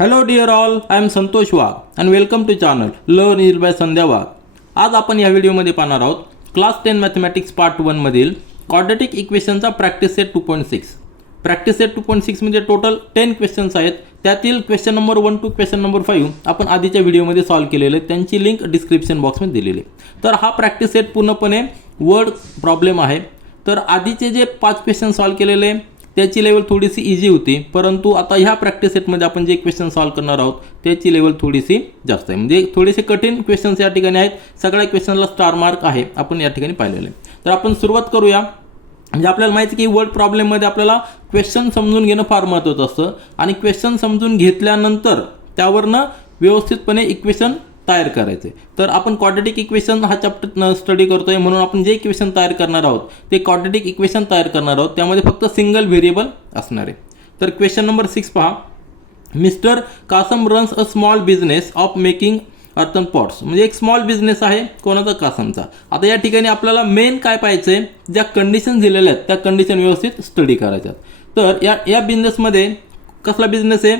Hello dear all, I am Santosh Wagh and welcome to channel Learn English by संध्या वाघ. आज आपण या व्हिडिओमध्ये पाहणार आहोत क्लास 10 मॅथमॅटिक्स पार्ट 1 मधील क्वाड्रॅटिक इक्वेशनचा प्रॅक्टिस सेट 2.6. प्रॅक्टिस सेट 2.6 म्हणजे टोटल 10 क्वेश्चन्स आहेत. त्यातील question number 1 to question number 5 आपण आधीच्या व्हिडिओमध्ये सॉल्व केलेले, त्यांची लिंक डिस्क्रिप्शन बॉक्समध्ये दिलेली. तर हा प्रॅक्टिस सेट पूर्णपणे वर्ड प्रॉब्लेम आहे. तर आधीचे जे 5 क्वेश्चन सॉल्व केलेले त्याची लेवल थोडीशी इजी होती, परंतु आता ह्या प्रॅक्टिस सेटमध्ये आपण जे क्वेश्चन सॉल्व करणार आहोत त्याची लेवल थोडीशी जास्त आहे. म्हणजे थोडेसे कठीण क्वेश्चन्स या ठिकाणी आहेत. सगळ्या क्वेश्चनला स्टार मार्क आहे, आपण या ठिकाणी पाहिलेले. तर आपण सुरुवात करूया. म्हणजे आपल्याला माहिती आहे की वर्ड प्रॉब्लेममध्ये आपल्याला क्वेश्चन समजून घेणं फार महत्त्वाचं असतं आणि क्वेश्चन समजून घेतल्यानंतर त्यावरनं व्यवस्थितपणे इक्वेशन तयार करायचे. तर आपण क्वाड्रॅटिक इक्वेशन हा चॅप्टर स्टडी करतोय, म्हणून आपण जे इक्वेशन तयार करणार आहोत ते क्वाड्रॅटिक इक्वेशन तयार करणार आहोत. त्यामध्ये फक्त सिंगल व्हेरिएबल असणार आहे. तर क्वेश्चन नंबर 6 पहा. Mister Kasam runs a small business of making earthen pots. म्हणजे एक स्मॉल बिझनेस आहे कोणाचा? कासमचा. आता या ठिकाणी आपल्याला मेन काय पाहिजे, ज्या कंडिशन दिलेल्या आहेत त्या कंडिशन व्यवस्थित स्टडी करायच्यात. तर या बिझनेसमध्ये कसला बिझनेस आहे?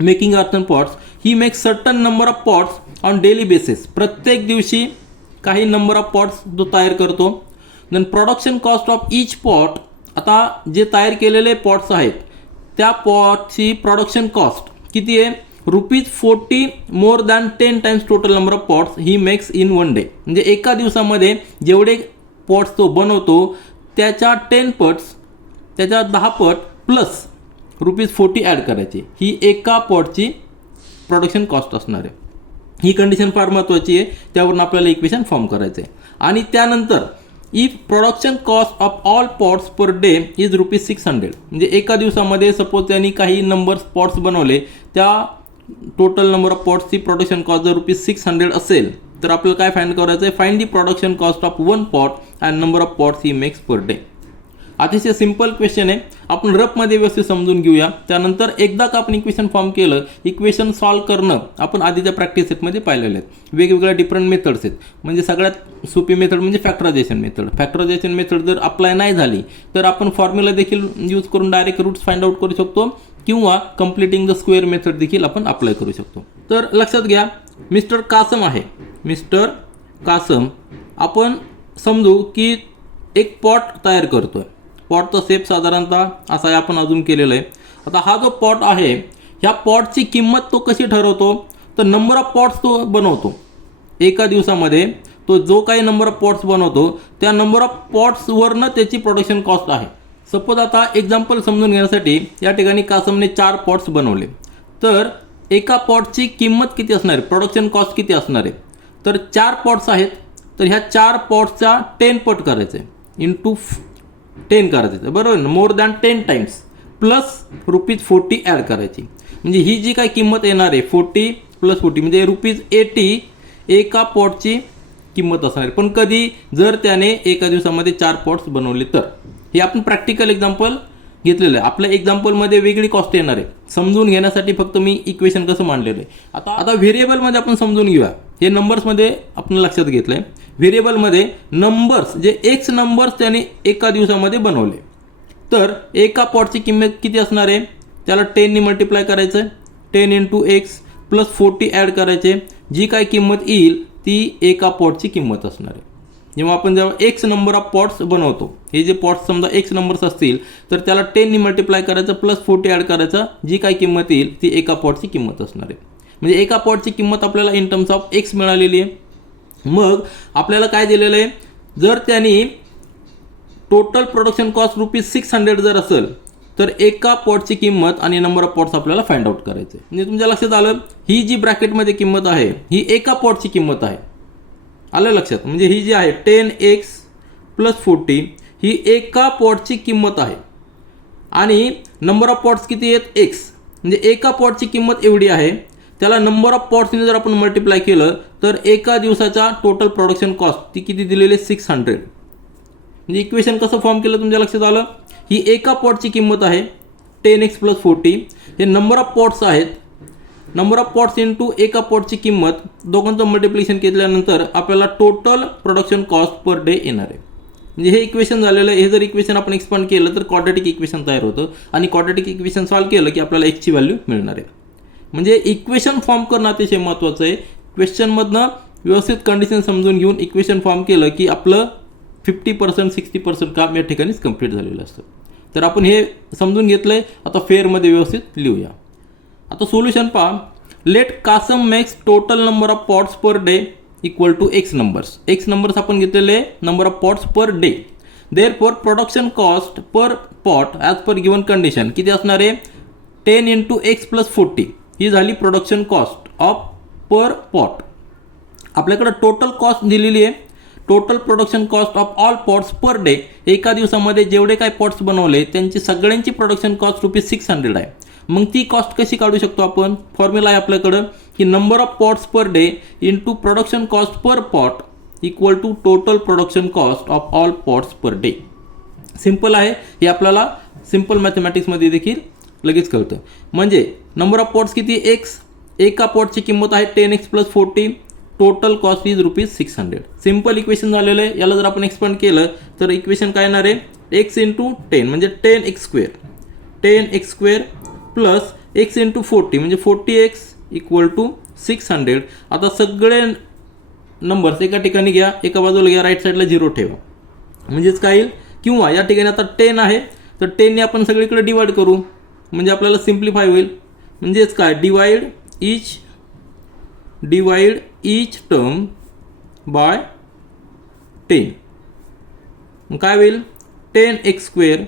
Making earthen pots. He makes certain number of pots on daily basis. प्रत्येक दिवशी काही नंबर ऑफ पॉट्स जो तयार करतो. Then production cost of each pot. आता जे तयार केलेले पॉट्स आहेत त्या पॉटची प्रोडक्शन कॉस्ट किती आहे? ₹40 मोर than 10 times total number of pots he makes in 1 day. म्हणजे एका दिवसामध्ये जेवढे पॉट्स तो बनवतो त्याच्या 10 पट्स, त्याच्या 10 पट प्लस ₹40 ॲड करायची. ही एका पॉटची प्रोडक्शन कॉस्ट असणार आहे. ही कंडिशन फार महत्त्वाची आहे, त्यावरून आपल्याला इक्वेशन फॉर्म करायचं आहे. आणि त्यानंतर if production cost of all pots per day is ₹600. म्हणजे एका दिवसामध्ये सपोज त्यांनी काही नंबर पॉट्स बनवले, त्या टोटल नंबर ऑफ पॉट्सची प्रोडक्शन कॉस्ट जर ₹600 असेल तर आपल्याला काय फाइंड करायचं आहे? Find the production cost of 1 pot and number of pots he makes per day. अतिशय सिंपल क्वेश्चन आहे. आपण रफमध्ये व्यवस्थित समजून घेऊया. त्यानंतर एकदा का आपण इक्वेशन फॉर्म केलं, इक्वेशन सॉल्व करणं आपण आधीच्या प्रॅक्टिस सेटमध्ये पाहिलेले आहेत. वेगवेगळ्या डिफरंट मेथड्स आहेत. म्हणजे सगळ्यात सोपी मेथड म्हणजे फॅक्टरायझेशन मेथड. फॅक्टरायझेशन मेथड जर अप्लाय नाही झाली तर आपण फॉर्म्युला देखील यूज करून डायरेक्ट रूट्स फाइंड आउट करू शकतो, किंवा कम्प्लिटिंग द स्क्वेअर मेथड देखील आपण अप्लाय करू शकतो. तर लक्षात घ्या, मिस्टर कासम आहे. मिस्टर कासम, आपण समजू की एक पॉट तयार करतोय. पॉटचा शेप साधारणतः असा आहे, आपण अजून केलेलं आहे. आता हा जो पॉट आहे, ह्या पॉटची किंमत तो कशी ठरवतो? तर नंबर ऑफ पॉट्स तो बनवतो. एका दिवसामध्ये तो जो काही नंबर ऑफ पॉट्स बनवतो त्या नंबर ऑफ पॉट्सवरनं त्याची प्रोडक्शन कॉस्ट आहे. सपोज आता एक्झाम्पल समजून घेण्यासाठी या ठिकाणी कासमने 4 पॉट्स बनवले, तर एका पॉटची किंमत किती असणार आहे? प्रोडक्शन कॉस्ट किती असणार आहे? तर 4 पॉट्स आहेत, तर ह्या 4 पॉट्सचा 10 पट करायचं आहे, इंटू 10 करायचं, बरोबर ना? More than 10 times plus ₹40 add करायची. म्हणजे ही जी काही किंमत येणार आहे 40 प्लस 40 म्हणजे ₹80 एका पॉटची किंमत असणार आहे. पण कधी? जर त्याने एका दिवसामध्ये 4 पॉट्स बनवले तर. हे आपण प्रॅक्टिकल एक्झाम्पल घेतलेलं आहे. आपल्या एक्झाम्पलमध्ये वेगळी कॉस्ट येणार आहे. समजून घेण्यासाठी फक्त मी इक्वेशन कसं मांडलेलं आहे. आता व्हेरिएबलमध्ये आपण समजून घेऊया. हे नंबर्समध्ये आपण लक्षात घेतलं आहे. व्हेरिएबलमध्ये नंबर्स, जे एक्स नंबर्स त्याने एका दिवसामध्ये बनवले, तर एका पॉटची किंमत किती असणार आहे? त्याला 10 ने मल्टिप्लाय करायचं आहे. 10 इंटू एक्स प्लस 40 ॲड करायचे. जी काय किंमत येईल ती एका पॉटची किंमत असणार आहे. जेव्हा एक्स नंबर ऑफ पॉट्स बनवतो, हे जे पॉट्स समजा एक्स नंबर्स असतील तर त्याला 10 ने मल्टिप्लाय करायचं प्लस 40 ॲड करायचं. जी काय किंमत येईल ती एका पॉटची किंमत असणार आहे. म्हणजे एका पॉटची किंमत आपल्याला इन टर्म्स ऑफ एक्स मिळालेली आहे. मग आपल्याला काय दिलेलं आहे? जर त्यांनी टोटल प्रोडक्शन कॉस्ट ₹600 जर असेल तर एका पॉटची किंमत आणि नंबर ऑफ पॉट्स आपल्याला फाइंड आउट करायचे. म्हणजे तुमच्या लक्षात आलं, ही जी ब्रॅकेटमध्ये किंमत आहे ही एका पॉटची किंमत आहे. आलं लक्षात? म्हणजे ही जी आहे 10x प्लस 40 ही एका पॉटची किंमत आहे. आणि नंबर ऑफ पॉट्स किती आहेत? एक्स. म्हणजे एका पॉटची किंमत एवढी आहे. त्याला नंबर ऑफ पॉट्सने जर आपण मल्टिप्लाय केलं तर एका दिवसाचा टोटल प्रोडक्शन कॉस्ट ती किती दिलेली आहे? 600. म्हणजे इक्वेशन कसं फॉर्म केलं तुमच्या लक्षात आलं? ही एका पॉटची किंमत आहे 10x प्लस 40. हे नंबर ऑफ पॉट्स आहेत. नंबर ऑफ पॉट्स इंटू एका पॉटची किंमत, दोघांचं मल्टिप्लिकेशन केल्यानंतर आपल्याला total production cost per day येणार आहे. म्हणजे हे इक्वेशन झालेलं आहे. हे जर इक्वेशन आपण एक्सपांड केलं तर क्वाड्रॅटिक इक्वेशन तयार होतं आणि क्वाड्रॅटिक इक्वेशन सॉल्व्ह केलं की आपल्याला x ची व्हॅल्यू मिळणार आहे. म्हणजे इक्वेशन फॉर्म करणं अतिशय महत्त्वाचं आहे. क्वेश्चनमधनं व्यवस्थित कंडिशन समजून घेऊन इक्वेशन फॉर्म केलं की आपलं 50% 60% काम या ठिकाणीच कंप्लीट झालेलं असतं. तर आपण हे समजून घेतलं आहे. आता फेअरमध्ये व्यवस्थित लिहूया. आता सोल्युशन पहा. Let Kasam makes total number of pots per day equal to X numbers. X numbers आपण घेतलेले number of pots per day. Therefore production cost per pot as per given condition किती असणार आहे 10 × x + 40 ही झाली production cost of per pot. आपल्याकडे total cost दिलेली आहे. Total production cost of all pots per day. एका दिवसामध्ये जेवढे काही पॉट्स बनवले त्यांची सगळ्यांची प्रोडक्शन कॉस्ट ₹600 आहे. मग ती कॉस्ट कशी काढू शकतो आपण. फॉर्म्युला आहे आपल्याकडं की number of pots per day into production cost per pot equal to total production cost of all pots per day. Simple आहे हे. आपल्याला सिंपल मॅथमॅटिक्समध्ये देखील लगेच कळतं. म्हणजे नंबर ऑफ पॉट्स किती एक्स. एका पॉटची किंमत आहे 10x + 40. Total cost is ₹600. Simple equation झालेलं आहे. याला जर आपण एक्सपांड केलं तर इक्वेशन काय येणार आहे x × 10 म्हणजे 10x² 10x² प्लस x × 40 म्हणजे 40x = 600. आता सगळे नंबर्स एका ठिकाणी घ्या, एका बाजूला घ्या, राईट साईडला 0 ठेवा. म्हणजेच काय येईल किंवा या ठिकाणी आता 10 आहे तर 10ने आपण सगळीकडे डिवाइड करू म्हणजे आपल्याला सिम्प्लिफाय होईल. म्हणजेच काय डिवाइड each टर्म बाय 10. मग काय होईल 10x²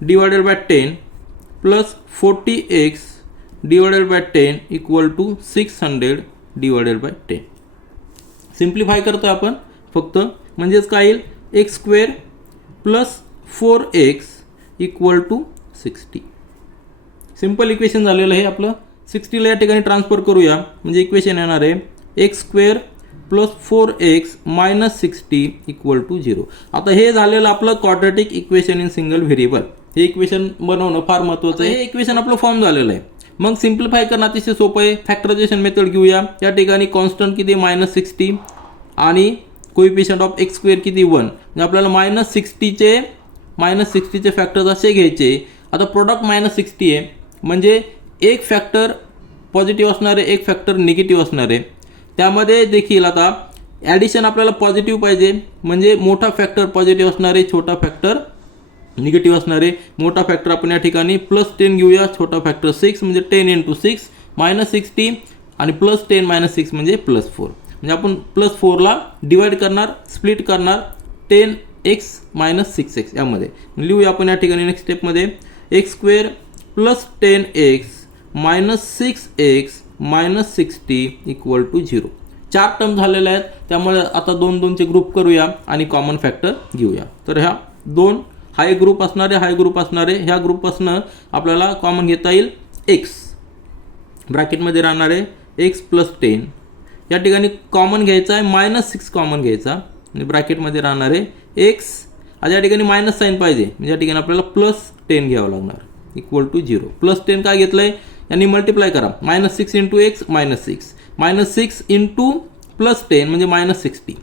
divided by 10 plus 40x divided by 10 = 600 divided by 10. Simplify करतो आपण फक्त. म्हणजेच काय येईल x² plus 4x = 60. Simple equation झालेलं आहे आपलं. 60ला या ठिकाणी ट्रान्सफर करूया म्हणजे इक्वेशन येणार आहे x² प्लस 4x - 60 = 0. आता हे झालेलं आपलं quadratic equation in single variable. हे इक्वेशन बनवणं फार महत्त्वाचं आहे. हे इक्वेशन आपलं फॉर्म झालेलं आहे. मग सिम्प्लिफाय करणं अतिशय सोपं आहे. फॅक्टरायझेशन मेथड घेऊया. या ठिकाणी कॉन्स्टंट किती -60 आणि कोइफिशियंट ऑफ x² किती 1. म्हणजे आपल्याला -60चे फॅक्टर्स असे घ्यायचे. आता प्रोडक्ट -60 आहे म्हणजे एक फॅक्टर पॉझिटिव्ह असणार आहे, एक फॅक्टर निगेटिव्ह असणार आहे. त्यामध्ये देखील आता ॲडिशन आपल्याला पॉझिटिव्ह पाहिजे म्हणजे मोठा फॅक्टर पॉझिटिव्ह असणार आहे, छोटा फॅक्टर निगेटिव्ह असणार आहे. मोठा फॅक्टर आपण या ठिकाणी +10 घेऊया, छोटा फॅक्टर 6 म्हणजे 10 × 6 -60 आणि +10 - 6 म्हणजे +4. म्हणजे आपण +4ला डिवाइड करणार, स्प्लिट करणार 10x - 6x यामध्ये लिहूया आपण या ठिकाणी. नेक्स्ट स्टेपमध्ये x² plus 10x - 6x - 60 = 0. 4 term झालेल्या आहेत. त्यामुळे आता 2चे ग्रुप करूया आणि कॉमन फॅक्टर घेऊया. तर ह्या 2 हा एक ग्रुप असणार आहे, हा एक ग्रुप असणार आहे. ह्या ग्रुपपासनं आपल्याला कॉमन घेता येईल x. ब्रॅकेटमध्ये राहणार आहे x + 10. या ठिकाणी कॉमन घ्यायचा आहे -6 कॉमन घ्यायचा आणि ब्रॅकेटमध्ये राहणार आहे x. आता या ठिकाणी मायनस साईन पाहिजे म्हणजे या ठिकाणी आपल्याला +10 घ्यावं लागणार = 0. +10 काय घेतलं आहे यांनी मल्टिप्लाय करा. -6 × x -6 -6 × +10 म्हणजे -60.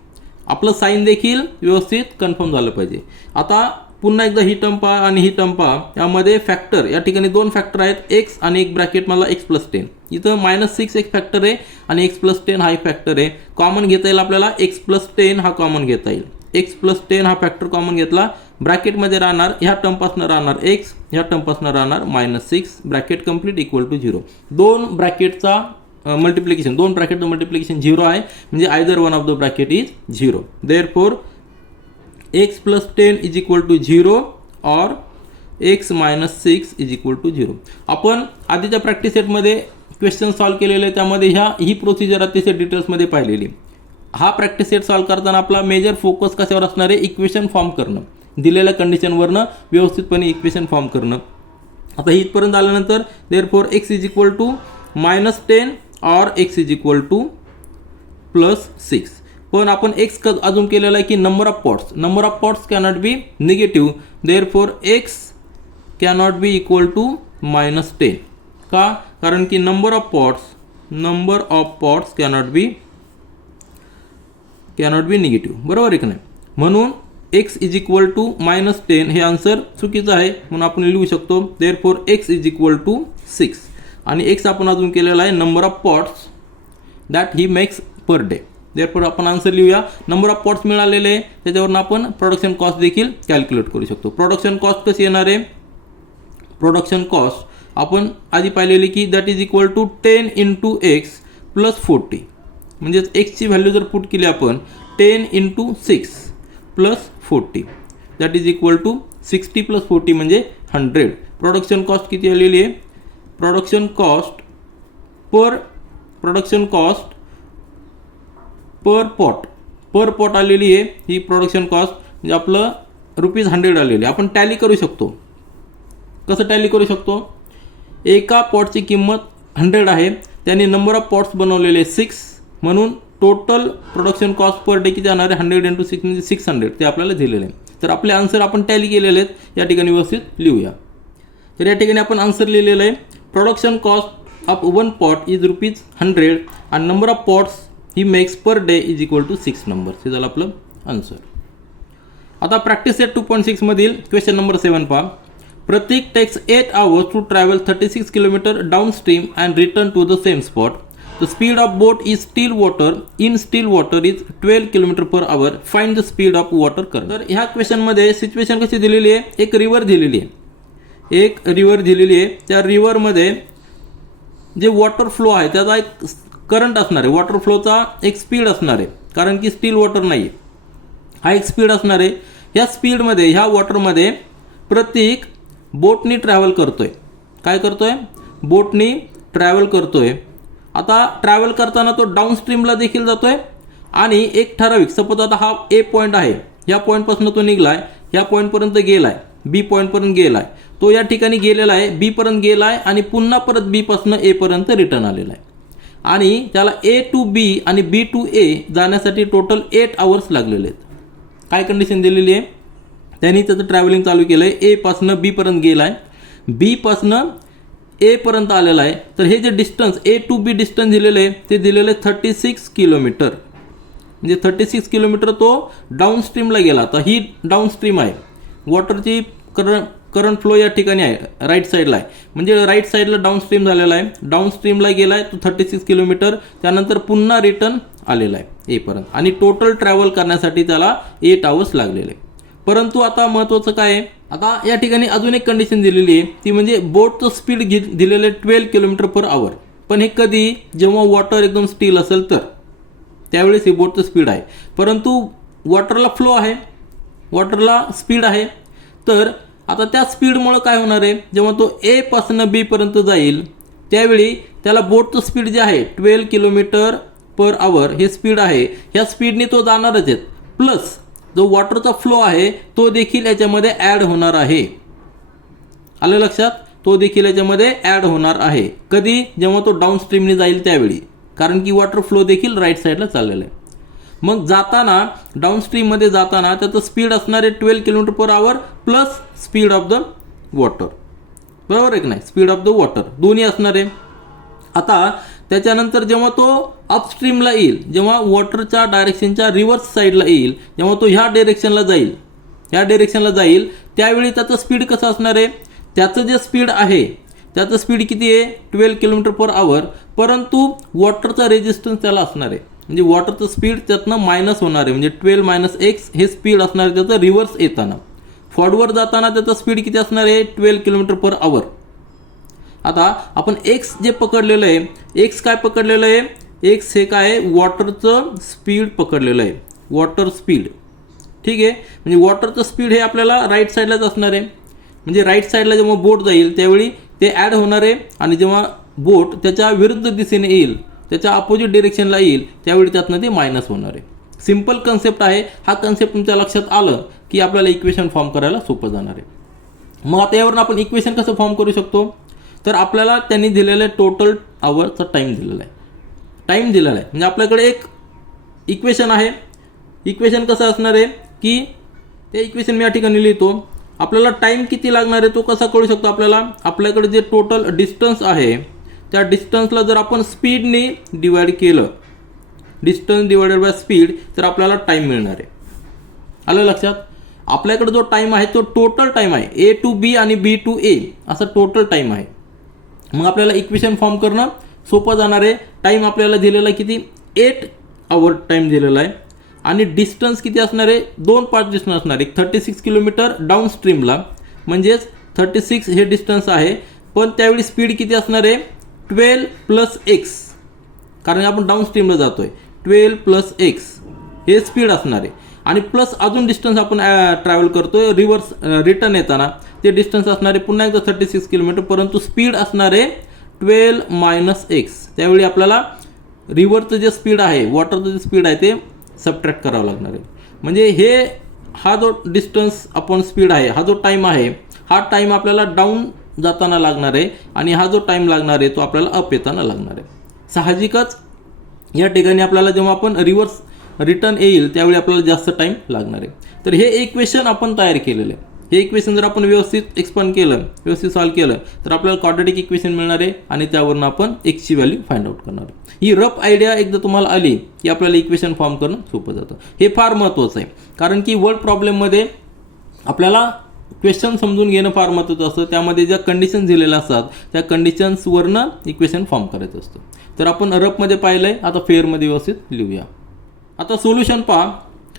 आपलं साईन देखील व्यवस्थित कन्फर्म झालं पाहिजे. आता पुन्हा एकदा ही टर्म पहा आणि ही टर्म पहा. यामध्ये फॅक्टर या ठिकाणी 2 फॅक्टर आहेत x आणि एक ब्रॅकेटमधला x + 10. इथं -6 एक फॅक्टर आहे आणि x + 10 हा एक फॅक्टर आहे. कॉमन घेता येईल आपल्याला x + 10 हा कॉमन घेता येईल. x + 10 हा फॅक्टर कॉमन घेतला. ब्रॅकेटमध्ये राहणार ह्या टर्मपासून राहणार x, ह्या टर्मपासून राहणार -6. Bracket complete = 0. 2 ब्रॅकेटचा मल्टिप्लिकेशन 2 ब्रॅकेटचं मल्टिप्लिकेशन 0 आहे म्हणजे either one of the bracket is 0. Therefore x + 10 = 0 और x - 6 = 0. आपण आधीच्या प्रॅक्टिस सेटमध्ये क्वेश्चन सॉल्व केलेले त्यामध्ये ही प्रोसिजर अतिशय डिटेल्समध्ये पाहिलेली. हा प्रॅक्टिस सेट सॉल्व करताना आपला मेजर फोकस कशावर असणार आहे इक्वेशन फॉर्म करणं. दिलेल्या कंडिशनवरनं व्यवस्थितपणे इक्वेशन फॉर्म करणं. आता ही इथपर्यंत आल्यानंतर देअरफॉर x = -10 और x = +6. पण आपण x अजून केलेला आहे की number of pots cannot be negative. Therefore x cannot बी = -10. का कारण की number of pots cannot be negative. बरोबर आहे की नाही. म्हणून x = -10 हे आन्सर चुकीचं आहे म्हणून आपण लिहू शकतो. Therefore x = 6. आणि एक्स आपण अजून केलेला आहे number of pots that he makes per day. Therefore आपण आन्सर लिहूया. नंबर ऑफ पॉट्स मिळालेले आहे, त्याच्यावरून आपण प्रोडक्शन कॉस्ट देखील कॅल्क्युलेट करू शकतो. प्रोडक्शन कॉस्ट कशी येणार आहे? प्रोडक्शन कॉस्ट आपण आधी पाहिलेली की that is equal to 10 into X plus 40. म्हणजेच एक्सची व्हॅल्यू जर पुट केली आपण 10 into 6 plus 40 that is equal to 60 plus 40 म्हणजे 100. प्रोडक्शन कॉस्ट किती आलेली आहे? प्रोडक्शन कॉस्ट पर पॉट आलेली आहे. ही प्रोडक्शन कॉस्ट म्हणजे आपलं ₹100 आलेली आहे. आपण टॅली करू शकतो. कसं टॅली करू शकतो? एका पॉटची किंमत 100 आहे, त्यांनी नंबर ऑफ पॉट्स बनवलेले 6, म्हणून total production cost per day किती येणार आहे? 100 इंटू 6 म्हणजे 600. ते आपल्याला दिलेलं आहे. तर आपले आन्सर आपण टॅली केलेले आहेत. या ठिकाणी व्यवस्थित लिहूया. तर या ठिकाणी आपण आन्सर लिहिलेलं आहे. Production cost of 1 pot is ₹100 आणि number of pots he makes per day is equal to 6 numbers. हे झालं आपलं आन्सर. आता प्रॅक्टिस सेट 2.6 मधील क्वेश्चन नंबर 7 पहा. Pratik takes 8 hours to travel 36 km downstream and return to the same spot. The speed of boat is still water. In still water is 12 km per hour. Find the speed of water current. तर ह्या क्वेश्चनमध्ये situation कशी दिलेली आहे? एक river दिलेली आहे. त्या रिव्हरमध्ये जे वॉटर फ्लो आहे त्याचा एक करंट असणार आहे. वॉटर फ्लोचा एक स्पीड असणार आहे, कारण की स्टील वॉटर नाही. हा एक स्पीड असणार आहे. ह्या स्पीडमध्ये ह्या वॉटरमध्ये प्रतीक बोटनी ट्रॅव्हल करतोय. काय करतोय? बोटनी ट्रॅव्हल करतोय. आता ट्रॅव्हल करताना तो डाऊनस्ट्रीमला देखील जातोय आणि एक ठराविक, सपोज आता हा ए पॉईंट आहे, ह्या पॉईंटपासून तो निघलाय, ह्या पॉईंटपर्यंत गेलाय, बी पॉईंटपर्यंत गेलाय. तो या ठिकाणी गेलेला आहे, बी पर्यंत गेलाय आणि पुन्हा परत बी पासून ए पर्यंत रिटर्न आलेला आहे. आणि त्याला ए टू बी आणि बी टू ए जाण्यासाठी टोटल 8 आवर्स लागलेले आहेत. काय कंडिशन दिलेली आहे? त्यांनी त्याचं ट्रॅव्हलिंग चालू केलं आहे. ए पासनं बी पर्यंत गेला आहे, बी पासनं ए पर्यंत आलेला आहे. तर हे जे distance A to B distance दिलेलं आहे ते दिलेलं आहे 36 किलोमीटर. म्हणजे 36 किलोमीटर तो डाऊनस्ट्रीमला गेला. तर ही डाऊनस्ट्रीम आहे. वॉटरची करंट फ्लो या ठिकाणी आहे, राईट साईडला आहे. म्हणजे राईट साईडला डाऊनस्ट्रीम झालेला आहे. डाऊनस्ट्रीमला गेला आहे तो 36 किलोमीटर. त्यानंतर पुन्हा रिटर्न आलेला आहे ए पर्यंत. आणि टोटल ट्रॅव्हल करण्यासाठी त्याला 8 आवर्स लागलेले. परंतु आता महत्त्वाचं काय आहे? आता या ठिकाणी अजून एक कंडिशन दिलेली आहे, ती म्हणजे बोटचं स्पीड दिलेलं आहे 12 किलोमीटर पर आवर. पण हे कधी? जेव्हा वॉटर एकदम स्टील असेल तर त्यावेळेस हे बोटचं स्पीड आहे. परंतु वॉटरला फ्लो आहे, वॉटरला स्पीड आहे. तर आता त्या स्पीडमुळं काय होणार आहे? जेव्हा तो ए पासून बी पर्यंत जाईल त्यावेळी त्याला बोटचं स्पीड जे आहे 12 किलोमीटर पर आवर हे स्पीड आहे. ह्या स्पीडने तो जाणारच आहे. प्लस जो वॉटरचा फ्लो आहे तो देखील याच्यामध्ये ॲड होणार आहे. आलं लक्षात? तो देखील याच्यामध्ये ॲड होणार आहे. कधी? जेव्हा तो डाऊनस्ट्रीमने जाईल त्यावेळी, कारण की वॉटर फ्लो देखील राईट साईडला चाललेला आहे. मग जाताना डाऊनस्ट्रीममध्ये जाताना त्याचं स्पीड असणार आहे 12 kilometre per our plus speed of the water. बरोबर आहे की नाही? स्पीड ऑफ द वॉटर दोन्ही असणार आहे. आता त्याच्यानंतर जेव्हा तो अपस्ट्रीमला येईल, जेव्हा वॉटरच्या डायरेक्शनच्या रिव्हर्स साईडला येईल, जेव्हा तो ह्या डायरेक्शनला जाईल त्यावेळी त्याचं स्पीड कसं असणार आहे? त्याचं जे स्पीड आहे त्याचं स्पीड किती आहे? 12 किलोमीटर पर आवर. परंतु वॉटरचा रेजिस्टन्स त्याला असणार आहे. म्हणजे वॉटरचं स्पीड त्यातनं मायनस होणार आहे. म्हणजे 12 मायनस एक्स हे स्पीड असणार आहे त्याचं रिव्हर्स येताना. फॉरवर्ड जाताना त्याचं स्पीड किती असणार आहे? 12 किलोमीटर पर आवर. आता आपण एक्स जे पकडलेलं आहे, एक्स काय पकडलेलं आहे? एक्स हे काय? वॉटरचं स्पीड पकडलेलं आहे, वॉटर स्पीड. ठीक आहे. म्हणजे वॉटरचं स्पीड हे आपल्याला राईट साईडलाच असणार आहे. म्हणजे राईट साईडला जेव्हा बोट जाईल त्यावेळी ते ॲड होणार आहे. आणि जेव्हा बोट त्याच्या विरुद्ध दिशेने येईल, त्याच्या अपोजिट डिरेक्शनला येईल त्यावेळी त्यातनं ते मायनस होणार आहे. सिम्पल कन्सेप्ट आहे. हा कन्सेप्ट तुमच्या लक्षात आलं की आपल्याला इक्वेशन फॉर्म करायला सोपं जाणार आहे. मग आता यावरून आपण इक्वेशन कसं फॉर्म करू शकतो? तर आपल्याला त्यांनी दिलेलं आहे टोटल आवरचा टाईम दिलेला आहे. म्हणजे आपल्याकडे एक इक्वेशन आहे. इक्वेशन कसं असणार आहे की ते इक्वेशन मी या ठिकाणी लिहितो. आपल्याला टाईम किती लागणार आहे तो कसा कळू शकतो आपल्याला? आपल्याकडे जे टोटल डिस्टन्स आहे त्या डिस्टन्सला जर आपण स्पीडने डिवाइड केलं, डिस्टन्स डिवाइडेड बाय स्पीड, तर आपल्याला टाईम मिळणार आहे. आलं लक्षात? आपल्याकडे जो टाईम आहे तो टोटल टाईम आहे. ए टू बी आणि बी टू ए असा टोटल टाईम आहे. मग आपल्याला इक्वेशन फॉर्म करणं सोपं जाणार आहे. टाईम आपल्याला दिलेला किती 8 आवर टाईम दिलेला आहे आणि डिस्टन्स किती असणार आहे 2 पार्ट डिस्टन्स असणार आहे. 36 किलोमीटर डाऊन स्ट्रीमला म्हणजेच 36 हे डिस्टन्स आहे, पण त्यावेळी स्पीड किती असणार आहे 12 + x, कारण आपण डाऊन स्ट्रीमला जातोय. 12 + x हे स्पीड असणार आहे आणि प्लस अजून डिस्टन्स आपण ट्रॅव्हल करतोय रिव्हर्स रिटर्न येताना ते डिस्टन्स असणार आहे पुन्हा एकदा 36 किलोमीटर, परंतु स्पीड असणार आहे 12 - x. त्यावेळी आपल्याला रिव्हरचं जे स्पीड आहे वॉटरचं जे स्पीड आहे ते सबट्रॅक्ट करावं लागणार आहे. म्हणजे हा जो डिस्टन्स अपॉन स्पीड आहे, हा जो टाईम आहे, हा टाईम आपल्याला डाऊन जाताना लागणार आहे आणि हा जो टाईम लागणार आहे तो आपल्याला अप येताना लागणार आहे. साहजिकच या ठिकाणी आपल्याला जेव्हा आपण रिव्हर्स रिटर्न येईल त्यावेळी आपल्याला जास्त टाईम लागणार आहे. तर हे इक्वेशन आपण तयार केलेलं आहे. हे इक्वेशन जर आपण व्यवस्थित एक्सपांड केलं, व्यवस्थित सॉल्व्ह केलं तर आपल्याला क्वाड्रॅटिक इक्वेशन मिळणार आहे आणि त्यावरून आपण एक्सची व्हॅल्यू फाइंड आउट करणार. ही रफ आयडिया एकदा तुम्हाला आली की आपल्याला इक्वेशन फॉर्म करणं सोपं जातं. हे फार महत्त्वाचं आहे, कारण की वर्ड प्रॉब्लेममध्ये आपल्याला क्वेश्चन समजून घेणं फार महत्त्वाचं असतं. त्यामध्ये ज्या कंडिशन्स दिलेल्या असतात त्या कंडिशन्सवरनं इक्वेशन फॉर्म करायचं असतं. तर आपण रफमध्ये पाहिलं आहे, आता फेअरमध्ये व्यवस्थित लिहूया. आता सोल्युशन पहा.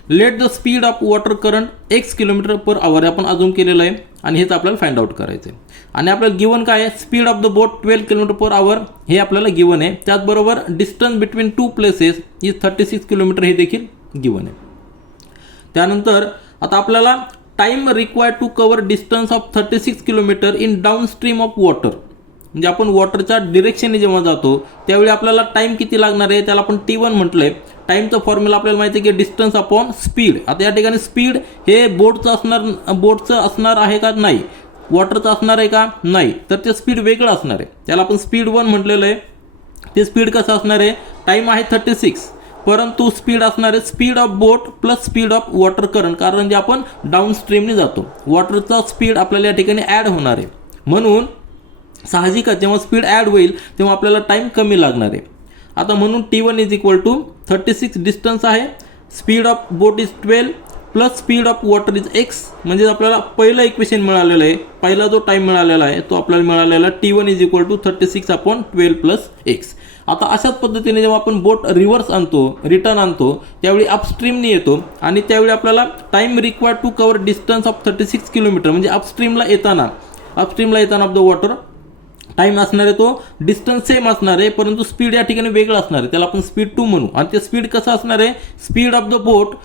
Let the speed of water current x km/h आपण अजूम केलेलं आहे आणि हेच आपल्याला फाइंड आउट करायचं आहे. आणि आपल्याला गिवन काय आहे speed of the boat 12 km/h हे आपल्याला गिवन आहे. त्याचबरोबर distance between 2 places is 36 kilometre हे देखील गिवन आहे. त्यानंतर आता आपल्याला time required to cover distance of 36 kilometre in downstream of water, म्हणजे आपण वॉटरच्या डिरेक्शनने जेव्हा जातो त्यावेळी आपल्याला टाइम किती लागणार आहे त्याला आपण T1 म्हटलंय. टाईमचा फॉर्म्युला आपल्याला माहिती आहे की डिस्टन्स अपॉन स्पीड. आता या ठिकाणी स्पीड हे बोटचं असणार आहे का नाही, वॉटरचं असणार आहे का नाही, तर ते स्पीड वेगळं असणार आहे. त्याला आपण स्पीड 1 म्हटलेलं आहे. ते स्पीड कसं असणार आहे, टाईम आहे 36 परंतु स्पीड असणार आहे speed of boat plus speed of water current, कारण जे आपण डाऊन स्ट्रीमने जातो वॉटरचा स्पीड आपल्याला या ठिकाणी ॲड होणार आहे. म्हणून साहजिकच जेव्हा स्पीड ॲड होईल तेव्हा आपल्याला टाईम कमी लागणार आहे. आता म्हणून T1 = 36 डिस्टन्स आहे, speed of boat is 12 plus speed of water is x, म्हणजे आपल्याला पहिलं इक्वेशन मिळालेलं आहे, पहिला जो टाईम मिळालेला आहे तो आपल्याला मिळालेला T1 = 36/12 + x. आता अशाच पद्धतीने जेव्हा आपण बोट रिव्हर्स आणतो रिटर्न आणतो त्यावेळी अपस्ट्रीमने येतो आणि त्यावेळी आपल्याला time required to cover distance of 36 kilometre, म्हणजे अपस्ट्रीमला येताना ऑफ द वॉटर टाइम असणार आहे तो डिस्टन्स सेम असणार आहे परंतु स्पीड या ठिकाणी वेगळं असणार आहे. त्याला आपण स्पीड 2 म्हणू. आणि ते स्पीड कसं असणार आहे speed of the boat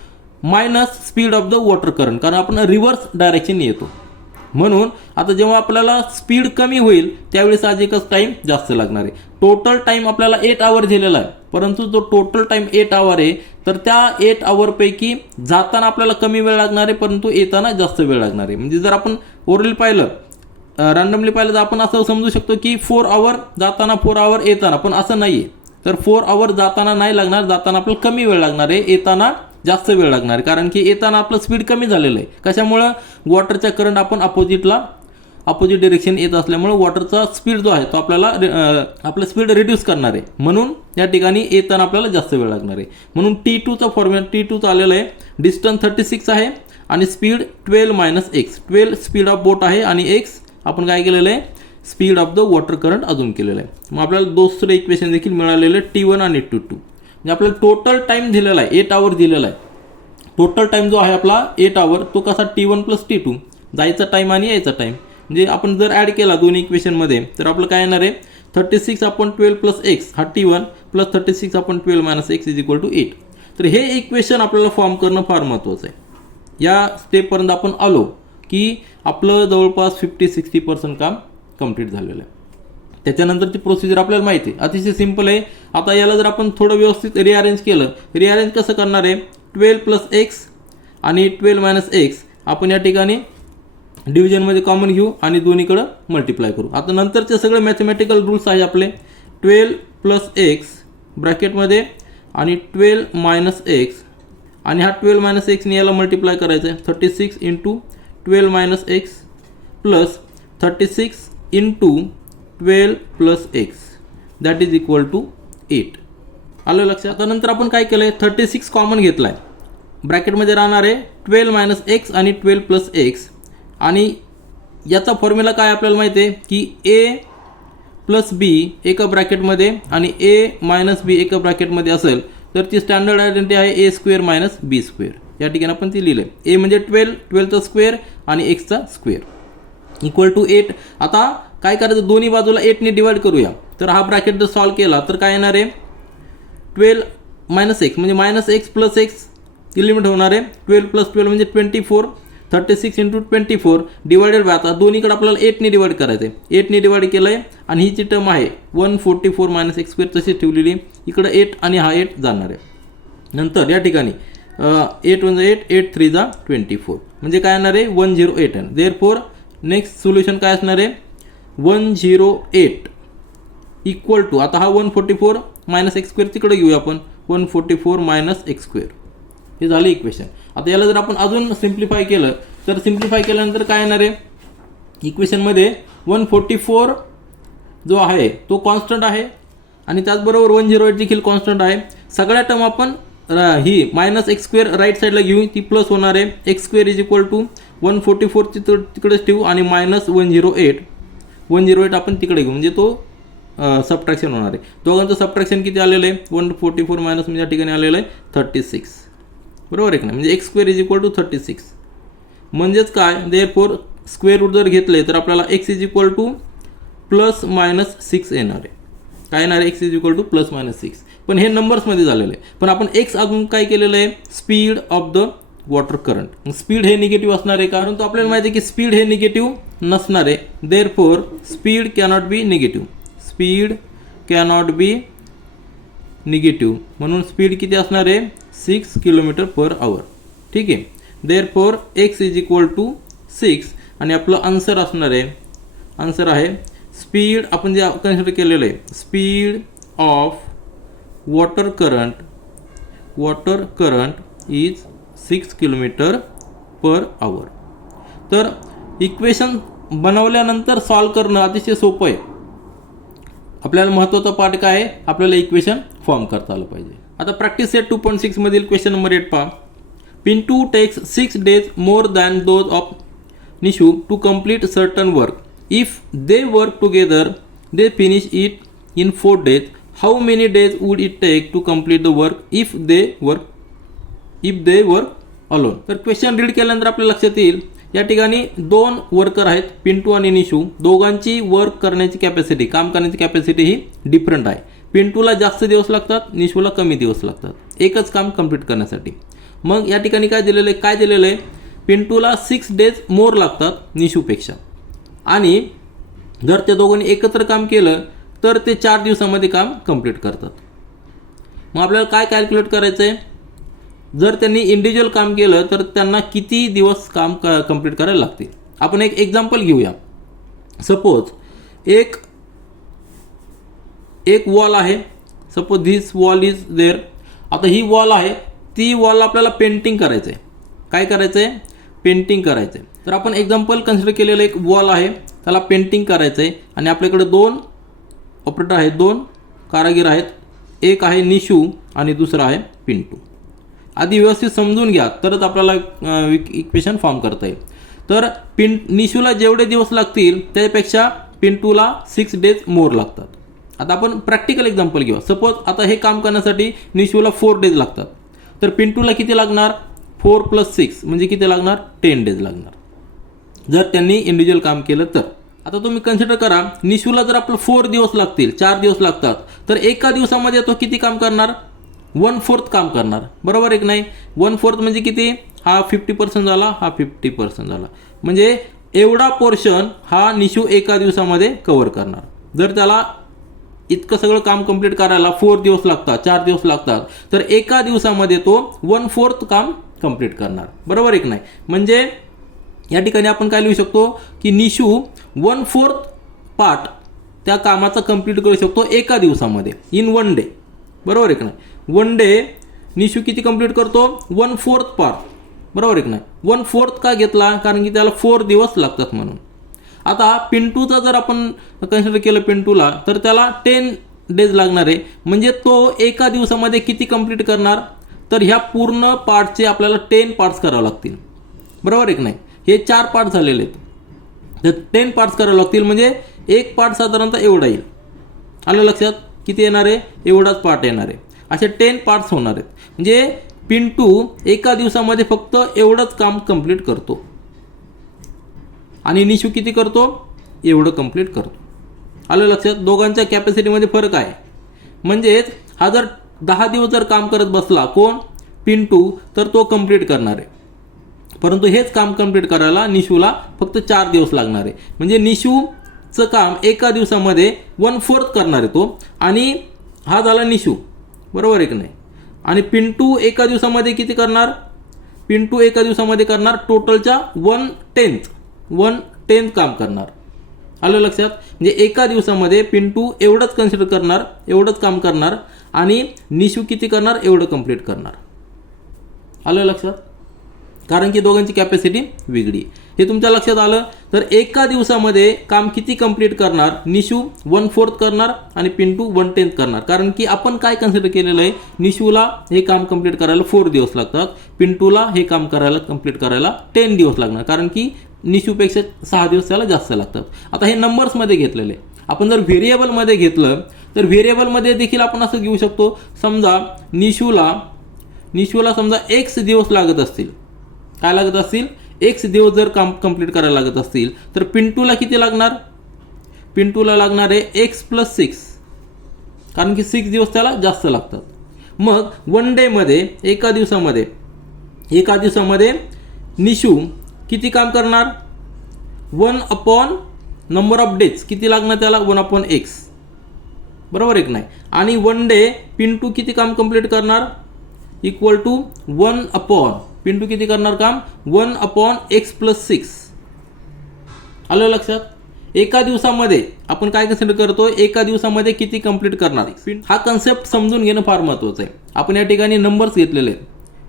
minus speed of the water current, कारण आपण रिव्हर्स डायरेक्शनने येतो. म्हणून आता जेव्हा आपल्याला स्पीड कमी होईल त्यावेळी साहजिकच टाईम जास्त लागणार आहे. टोटल टाईम आपल्याला 8 आवर दिलेला आहे, परंतु जो टोटल टाईम 8 आवर आहे तर त्या 8 आवरपैकी जाताना आपल्याला कमी वेळ लागणार आहे परंतु येताना जास्त वेळ लागणार आहे. म्हणजे जर आपण ओरली पाहिलं रँडमली पाहिलं तर आपण असं समजू शकतो की 4 आवर जाताना 4 आवर येताना, पण असं नाही आहे. तर 4 आवर जाताना नाही लागणार, जाताना आपल्याला कमी वेळ लागणार आहे, येताना जास्त वेळ लागणार आहे, कारण की येताना आपलं स्पीड कमी झालेलं आहे. कशामुळं वॉटरचा करंट आपण अपोजिट डिरेक्शन येत असल्यामुळे वॉटरचा स्पीड जो आहे तो आपलं स्पीड रिड्यूस करणार आहे. म्हणून या ठिकाणी येताना आपल्याला जास्त वेळ लागणार आहे. म्हणून T2चा फॉर्म्युला T2 आलेला आहे. डिस्टन्स 36 आहे आणि स्पीड 12 - x. 12 स्पीड ऑफ बोट आहे आणि x आपण काय केलेलं आहे speed of the water current अजून केलेलं आहे. मग आपल्याला दुसरं इक्वेशन देखील मिळालेलं आहे T1 आणि T2. म्हणजे आपल्याला टोटल टाईम दिलेला आहे 8 आवर दिलेला आहे. टोटल टाईम जो आहे आपला 8 आवर तो कसा T1 + T2, जायचा टाईम आणि यायचा टाईम. म्हणजे आपण जर ॲड केला दोन्ही इक्वेशनमध्ये तर आपलं काय येणार आहे 36/12 + x हा T1 प्लस 36/12 - x = 8. तर हे इक्वेशन आपल्याला फॉर्म करणं फार महत्त्वाचं आहे. या स्टेपपर्यंत आपण आलो की आपलं जवळपास 50-60% काम कंप्लीट झालेलं आहे. त्याच्यानंतरची प्रोसिजर आपल्याला माहिती आहे, अतिशय सिंपल आहे. आता याला जर आपण थोडं व्यवस्थित रिअरेंज केलं, रिअरेंज कसं करणार आहे 12 + x आणि 12 - x आपण या ठिकाणी डिव्हिजनमध्ये कॉमन घेऊ आणि दोन्हीकडं मल्टिप्लाय करू. आता नंतरचे सगळे मॅथमॅटिकल रूल्स आहे आपले 12 + x ब्रॅकेटमध्ये आणि 12 - x आणि हा 12 - x ने याला मल्टिप्लाय करायचं आहे 36 × 12 - x plus 36 × 12 + x that is = 8. आलं लक्षात. आता नंतर आपण काय केलं आहे 36 कॉमन घेतला आहे, ब्रॅकेटमध्ये राहणार आहे 12 - x आणि 12 + x आणि याचा फॉर्म्युला काय आपल्याला माहिती आहे की a प्लस बी एका ब्रॅकेटमध्ये आणि ए मायनस बी एका ब्रॅकेटमध्ये असेल तर ती स्टँडर्ड आयडेंटिटी आहे ए स्क्वेअर मायनस बी स्क्वेअर. या ठिकाणी आपण ती लिहिलं आहे. ए म्हणजे 12, 12चा स्क्वेअर आणि एक्सचा स्क्वेअर इक्वल टू 8. आता काय करायचं, दोन्ही बाजूला 8ने डिवाइड करूया. तर हा ब्रॅकेट जर सॉल्व केला तर काय येणार आहे, 12 मायनस एक्स म्हणजे मायनस एक्स प्लस एक्स ही लिमिट होणार आहे. 12 प्लस 12 म्हणजे 24, 36 इंटू 24 डिवायडेड बाय, आता दोन्हीकडे आपल्याला 8ने डिवाइड करायचं आहे. 8ने डिवाइड केलं आहे आणि ही जी टर्म आहे 144 मायनस एक्स स्क्वेअर तशी ठेवलेली. इकडं 8 आणि हा 8 जाणार आहे. नंतर या ठिकाणी 8 म्हणजे 8, 8 3 जा 24 म्हणजे काय येणार आहे 108. देअरफॉर नेक्स्ट सोल्युशन काय असणार आहे 108 इक्वल टू, आता हा 144 मायनस एक्स स्क्वेअर तिकडे घेऊया आपण, 144 मायनस एक्स स्क्वेअर हे झालं इक्वेशन. आता याला जर आपण अजून सिम्प्लिफाय केलं तर सिम्प्लिफाय केल्यानंतर काय येणार आहे, इक्वेशनमध्ये 144 जो आहे तो कॉन्स्टंट आहे आणि त्याचबरोबर 108 देखील कॉन्स्टंट आहे. सगळ्या टर्म आपण ही मायनस एक्स स्क्वेअर राईट साईडला घेऊ, ती प्लस होणार आहे. X square is equal to 144 तिकडेच ठेवू आणि मायनस 108 आपण तिकडे घेऊ म्हणजे तो सबट्रॅक्शन होणार आहे. दोघांचं सबट्रॅक्शन किती आलेलं आहे 144 मायनस म्हणजे या ठिकाणी आलेलं आहे 36. बरोबर आहे का नाही, म्हणजे X square is equal to 36. म्हणजेच काय, देअरफॉर स्क्वेअर रूट जर घेतले तर आपल्याला x is equal two plus minus 6 येणार आहे. काय येणार आहे x is equal two plus minus 6. पण हे नंबर्समध्ये झालेलं आहे. पण आपण एक्स अजून काय केलेलं आहे, speed of the water current. Speed हे निगेटिव्ह असणार आहे कारण तो आपल्याला माहिती आहे की स्पीड हे निगेटिव्ह नसणार आहे. Therefore speed cannot be negative. Speed cannot be negative म्हणून स्पीड किती असणार आहे 6 किलोमीटर पर आवर. ठीक आहे. Therefore X is equal to 6 आणि आपलं आन्सर असणार आहे, आन्सर आहे स्पीड आपण जे कन्सिडर केलेलं आहे speed of water current is 6 kilometre per आवर. तर इक्वेशन बनवल्यानंतर सॉल्व करणं अतिशय सोपं आहे. आपल्याला महत्त्वाचा पार्ट काय आहे, आपल्याला इक्वेशन फॉर्म करता आलं पाहिजे. आता प्रॅक्टिस सेट 2.6 मधील क्वेश्चन नंबर 8 पहा. Pintu takes 6 days more than those of Nishu to complete certain work. If they work together, they finish it in 4 days. How many days would it take to complete the work if they work alone? तर question read केल्यानंतर आपल्या लक्षात येईल या ठिकाणी 2 worker आहेत पिंटू आणि निशू. दोघांची वर्क करण्याची कॅपॅसिटी, काम करण्याची कॅपॅसिटी ही डिफरंट आहे. पिंटूला जास्त दिवस लागतात, निशूला कमी दिवस लागतात एकच काम कंप्लीट करण्यासाठी. मग या ठिकाणी काय दिलेलं आहे पिंटूला 6 days मोर लागतात निशूपेक्षा आणि जर त्या दोघांनी एकत्र काम केलं तर ते 4 दिवसामध्ये काम कंप्लीट करतात. मग आपल्याला काय कॅल्क्युलेट करायचं आहे, जर त्यांनी इंडिव्हिज्युअल काम केलं तर त्यांना किती दिवस काम कंप्लीट करायला लागते. आपण एक एक्झाम्पल घेऊया. सपोज एक वॉल आहे, suppose this wall is there. आता ही वॉल आहे, ती वॉल आपल्याला पेंटिंग करायचं आहे. काय करायचं आहे, पेंटिंग करायचं आहे. तर आपण एक्झाम्पल कन्सिडर केलेलं एक वॉल आहे, त्याला पेंटिंग करायचं आहे आणि आपल्याकडे 2 ऑपरेटर आहेत, 2 कारागीर आहेत. एक आहे निशू आणि दुसरा आहे पिंटू. आधी व्यवस्थित समजून घ्या तरच आपल्याला इक्वेशन फॉर्म करता येईल. तर निशूला जेवढे दिवस लागतील त्यापेक्षा पिंटूला 6 days मोर लागतात. आता आपण प्रॅक्टिकल एक्झाम्पल घेऊ. सपोज आता हे काम करण्यासाठी निशूला 4 days लागतात, तर पिंटूला किती लागणार 4 + 6 म्हणजे किती लागणार 10 days लागणार जर त्यांनी इंडिव्हिज्युअल काम केलं तर. आता तुम्ही कन्सिडर करा निशूला जर आपलं 4 दिवस लागतील, 4 दिवस लागतात, तर एका दिवसामध्ये तो किती काम करणार 1/4 काम करणार. बरोबर आहे की नाही. 1/4 म्हणजे किती, हा 50% झाला, हा 50% झाला. म्हणजे एवढा पोर्शन हा निशू एका दिवसामध्ये कव्हर करणार. जर त्याला इतकं सगळं काम कंप्लीट करायला 4 दिवस लागतात, 4 दिवस लागतात, तर एका दिवसामध्ये तो 1/4 काम कंप्लीट करणार. बरोबर आहे की नाही. म्हणजे या ठिकाणी आपण काय लिहू शकतो की निशू 1/4 पार्ट त्या कामाचा कंप्लीट करू शकतो एका दिवसामध्ये, इन 1 day. बरोबर आहे की नाही. 1 day निशू किती कंप्लीट करतो 1/4 पार्ट. बरोबर आहे की नाही. 1/4 का घेतला, कारण की त्याला 4 दिवस लागतात म्हणून. आता पिंटूचा जर आपण कन्सिडर केलं पिंटूला, तर त्याला 10 days लागणार आहे. म्हणजे तो एका दिवसामध्ये किती कंप्लीट करणार, तर ह्या पूर्ण पार्टचे आपल्याला 10 पार्ट्स करावे लागतील. बरोबर आहे की नाही. हे 4 पार्ट झालेले आहेत, तर 10 पार्ट्स करावे लागतील. म्हणजे एक पार्ट साधारणतः एवढा येईल. आलं लक्षात? किती येणार आहे? एवढाच पार्ट येणार आहे. असे 10 पार्ट्स होणार आहेत. म्हणजे पिंटू एका दिवसामध्ये फक्त एवढंच काम कंप्लीट करतो आणि निशू किती करतो? एवढं कंप्लीट करतो. आलं लक्षात? दोघांच्या कॅपॅसिटीमध्ये फरक आहे. म्हणजेच हा जर 10 दिवस जर काम करत बसला कोण? पिंटू, तर तो कंप्लीट करणार आहे. परंतु हेच काम कंप्लीट करायला निशूला फक्त 4 दिवस लागणार आहे. म्हणजे निशूचं काम एका दिवसामध्ये 1/4 करणार आहे तो, आणि हा झाला निशू, बरोबर आहे की नाही? आणि पिंटू एका दिवसामध्ये किती करणार? पिंटू एका दिवसामध्ये करणार टोटलच्या 1/10 काम करणार. आलं लक्षात? म्हणजे एका दिवसामध्ये पिंटू एवढंच कन्सिडर करणार, एवढंच काम करणार, आणि निशू किती करणार? एवढं कंप्लीट करणार. आलं लक्षात? कारण की दोघांची कॅपॅसिटी वेगळी. हे तुमच्या लक्षात आलं? तर एका दिवसामध्ये काम किती कंप्लीट करणार? निशू 1/4 करणार आणि पिंटू 1/10 करणार. कारण की आपण काय कन्सिडर केलेलं आहे? निशूला हे काम कंप्लीट करायला 4 दिवस लागतात, पिंटूला हे काम कंप्लीट करायला 10 दिवस लागणार, कारण की निशूपेक्षा 6 दिवस त्याला जास्त लागतात. आता हे नंबर्समध्ये घेतलेले. आपण जर व्हेरिएबलमध्ये घेतलं तर व्हेरिएबलमध्ये देखील आपण असं घेऊ शकतो. समजा निशूला समजा x दिवस लागत असतील. काय लागत असतील? x दिवस जर काम कंप्लीट करायला लागत असतील, तर पिंटूला किती लागणार? पिंटूला लागणार आहे x + 6, कारण की 6 दिवस त्याला जास्त लागतात. मग 1 डेमध्ये एका दिवसामध्ये निशू किती काम करणार? 1/, नंबर ऑफ डेज किती लागणार त्याला? 1/x, बरोबर आहे की नाही? आणि 1 डे पिंटू किती काम कंप्लीट करणार? इक्वल टू 1/, पिंटू किती करणार काम? 1/x + 6. आलं लक्षात? एका दिवसामध्ये आपण काय कन्सिडर करतो? एका दिवसामध्ये किती कंप्लीट करणार? हा कन्सेप्ट समजून घेणं फार महत्त्वाचं आहे. आपण या ठिकाणी नंबर्स घेतलेले आहेत.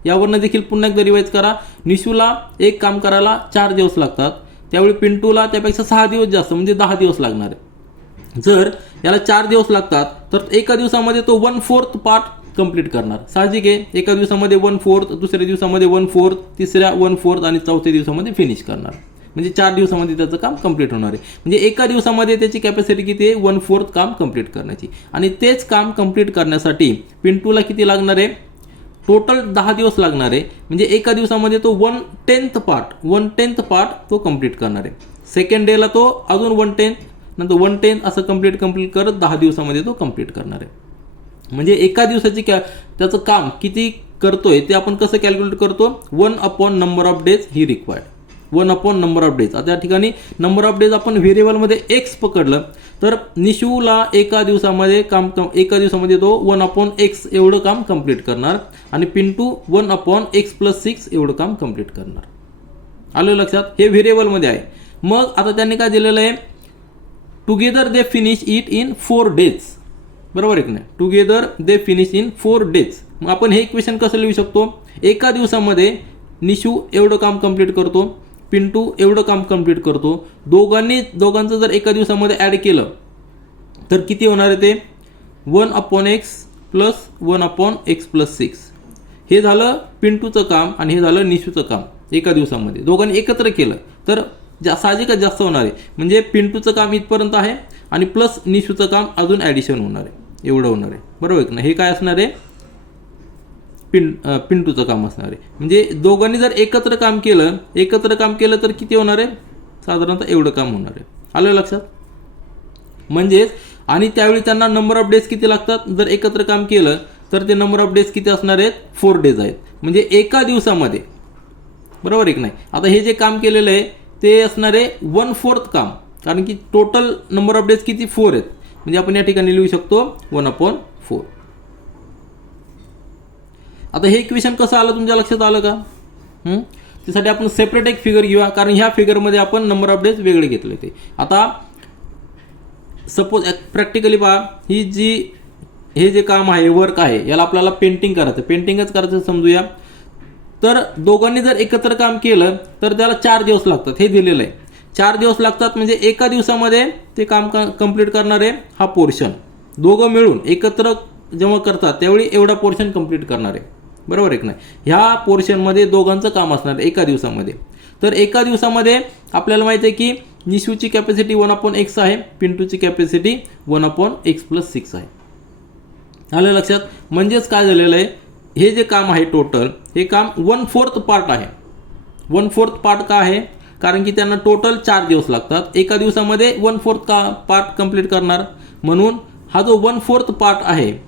यावरनं देखील पुन्हा एकदा रिवाइज करा. निशूला एक काम करायला 4 दिवस लागतात, त्यावेळी पिंटूला त्यापेक्षा 6 दिवस जास्त, म्हणजे 10 दिवस लागणार आहे. जर याला 4 दिवस लागतात तर एका दिवसामध्ये तो 1/4 पार्ट कंप्लीट करणार. साहजिक आहे, एका दिवसामध्ये 1/4, दुसऱ्या दिवसामध्ये 1/4, तिसऱ्या 1/4 आणि चौथ्या दिवसामध्ये फिनिश करणार. म्हणजे 4 दिवसामध्ये त्याचं काम कंप्लीट होणार आहे. म्हणजे एका दिवसामध्ये त्याची कॅपॅसिटी किती आहे? 1/4 काम कंप्लीट करण्याची. आणि तेच काम कंप्लीट करण्यासाठी पिंटूला किती लागणार आहे? टोटल 10 दिवस लागणार आहे. म्हणजे एका दिवसामध्ये तो 1/10 पार्ट तो कंप्लीट करणार आहे. सेकंड डेला तो अजून 1/10, नंतर 1/10 असं कंप्लीट करत 10 दिवसामध्ये तो कंप्लीट करणार आहे. म्हणजे एका दिवसाची त्याचं काम किती करतोय ते आपण कसं कॅल्क्युलेट करतो? 1/, number of days he required. 1/, number of days. आता या ठिकाणी नंबर ऑफ डेज आपण व्हेरिएबलमध्ये x पकडलं तर निशूला एका दिवसामध्ये तो 1/x एवढं काम कंप्लीट करणार, आणि पिंटू 1/x + 6 एवढं काम कंप्लीट करणार. आलं लक्षात? हे व्हेरिएबलमध्ये आहे. मग आता त्यांनी काय दिलेलं आहे? Together they finish it in 4 days, बरोबर आहे की नाही? Together they finish in 4 days. मग आपण हे इक्वेशन कसं लिहू शकतो? एका दिवसामध्ये निशू एवढं काम कंप्लीट करतो, पिंटू एवढं काम कंप्लीट करतो. दोघांचं जर एका दिवसामध्ये ॲड केलं तर किती होणार आहे ते? 1/x + 1/x + 6. हे झालं पिंटूचं काम आणि हे झालं निशूचं काम. एका दिवसामध्ये दोघांनी एकत्र केलं तर साहजिकच जास्त होणार आहे. म्हणजे पिंटूचं काम इथपर्यंत आहे आणि प्लस निशूचं काम अजून ॲडिशन होणार आहे, एवढं होणार आहे, बरोबर आहे ना? हे काय असणार आहे? पिंटूचं काम असणार आहे. म्हणजे दोघांनी जर एकत्र काम केलं तर किती होणार आहे? साधारणतः एवढं काम होणार आहे. आलं लक्षात? म्हणजेच, आणि त्यावेळी त्यांना नंबर ऑफ डेज किती लागतात? जर एकत्र काम केलं तर ते नंबर ऑफ डेज किती असणार आहेत? 4 डेज आहेत. म्हणजे एका दिवसामध्ये, बरोबर आहे की नाही? आता हे जे काम केलेलं आहे ते असणार आहे 1/4 काम, कारण की टोटल नंबर ऑफ डेज किती? 4 आहेत. म्हणजे आपण या ठिकाणी लिहू शकतो 1/4. आता हे इक्वेशन कसं आलं तुमच्या लक्षात आलं का? त्यासाठी आपण सेपरेट एक फिगर घेऊया, कारण ह्या फिगरमध्ये आपण नंबर ऑफ डेज वेगळे घेतले ते. आता सपोज प्रॅक्टिकली पहा, हे जे काम आहे, वर्क आहे, याला आपल्याला पेंटिंगच करायचं समजूया. तर दोघांनी जर एकत्र काम केलं तर त्याला 4 दिवस लागतात, हे दिलेलं आहे. 4 दिवस लागतात म्हणजे एका दिवसामध्ये ते काम कंप्लीट करणारे हा पोर्शन दोघं मिळून एकत्र जेव्हा करतात त्यावेळी एवढा पोर्शन कंप्लीट करणार आहे, बरोबर आहे की नाही? ह्या पोर्शनमध्ये दोघांचं काम असणार एका दिवसामध्ये. तर एका दिवसामध्ये आपल्याला माहिती आहे की निशूची कॅपॅसिटी 1/x आहे, पिंटूची कॅपॅसिटी 1/x + 6 आहे. आलं लक्षात? म्हणजेच काय झालेलं आहे, हे जे काम आहे टोटल, हे काम 1/4 पार्ट आहे. 1/4 पार्ट का आहे? कारण की त्यांना टोटल 4 दिवस लागतात. एका दिवसामध्ये 1/4 पार्ट कंप्लीट करणार. म्हणून हा जो 1/4 पार्ट आहे,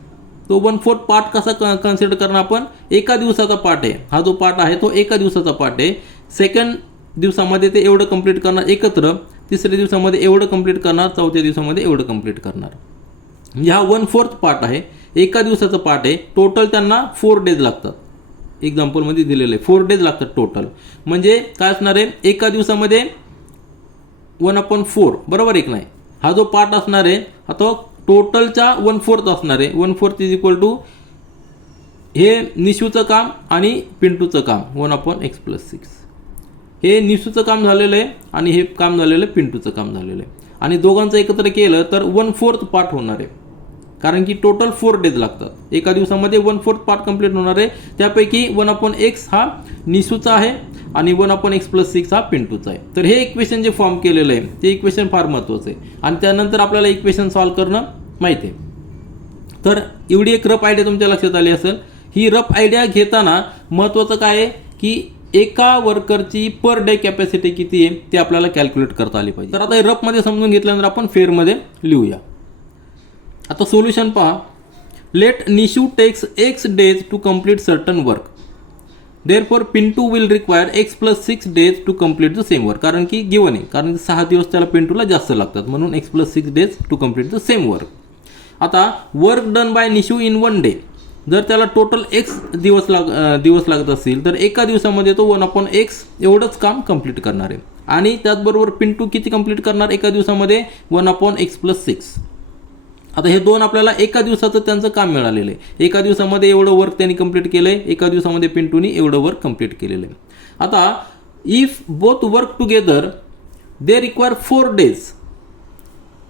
तो 1/4 पार्ट कसा कन्सिडर करणार आपण? एका दिवसाचा पार्ट आहे. हा जो पार्ट आहे तो एका दिवसाचा पार्ट आहे. सेकंड दिवसामध्ये ते एवढं कंप्लीट करणार एकत्र, तिसऱ्या दिवसामध्ये एवढं कंप्लीट करणार, चौथ्या दिवसामध्ये एवढं कंप्लीट करणार. म्हणजे हा 1/4 पार्ट आहे, एका दिवसाचा पार्ट आहे. टोटल त्यांना 4 डेज लागतात. एक्झाम्पलमध्ये दिलेलं आहे 4 डेज लागतात टोटल. म्हणजे काय असणार आहे, एका दिवसामध्ये 1/4 बरोबर एक नाही, हा जो पार्ट असणार आहे हा तो टोटलच्या 1/4 असणार आहे. 1/4 = हे निशूचं काम आणि पिंटूचं काम 1/x + 6. हे निशूचं काम झालेलं आहे आणि हे काम झालेलं आहे पिंटूचं काम झालेलं आहे. आणि दोघांचं एकत्र केलं तर 1/4 पार्ट होणार आहे. कारण की टोटल 4 डेज लागतात. एका दिवसामध्ये 1/4 पार्ट कंप्लीट होणार आहे. त्यापैकी 1/x हा निशूचा आहे आणि 1/x + 6 हा पिंटूचा आहे. तर हे इक्वेशन जे फॉर्म केलेलं आहे ते इक्वेशन फार महत्त्वाचं आहे. आणि त्यानंतर आपल्याला इक्वेशन सॉल्व्ह करणं माहिती आहे. तर एवढी एक रफ आयडिया तुमच्या लक्षात आली असेल. ही रफ आयडिया घेताना महत्त्वाचं काय आहे की एका वर्करची पर डे कॅपॅसिटी किती आहे ते आपल्याला कॅल्क्युलेट करता आली पाहिजे. तर आता हे रफमध्ये समजून घेतल्यानंतर आपण फेअरमध्ये लिहूया. आता सोल्युशन पहा. Let Nishu takes x days to complete certain work. Therefore Pintu will require x + 6 days to complete the same work. कारण की गिवन आहे, कारण 6 दिवस त्याला पिंटूला जास्त लागतात, म्हणून x + 6 days to complete the same work. आता work done by Nishu in 1 day. जर त्याला टोटल x दिवस लागत असतील तर एका दिवसामध्ये तो 1/x एवढंच काम कंप्लीट करणार आहे. आणि त्याचबरोबर पिंटू किती कंप्लीट करणार एका दिवसामध्ये? 1/x + 6. आता हे दोन आपल्याला एका दिवसाचं त्यांचं काम मिळालेलं आहे. एका दिवसामध्ये एवढं वर्क त्यांनी कंप्लीट केलं आहे, एका दिवसामध्ये पिंटूनी एवढं वर्क कंप्लीट केलेलं आहे. आता if both work together they require 4 days.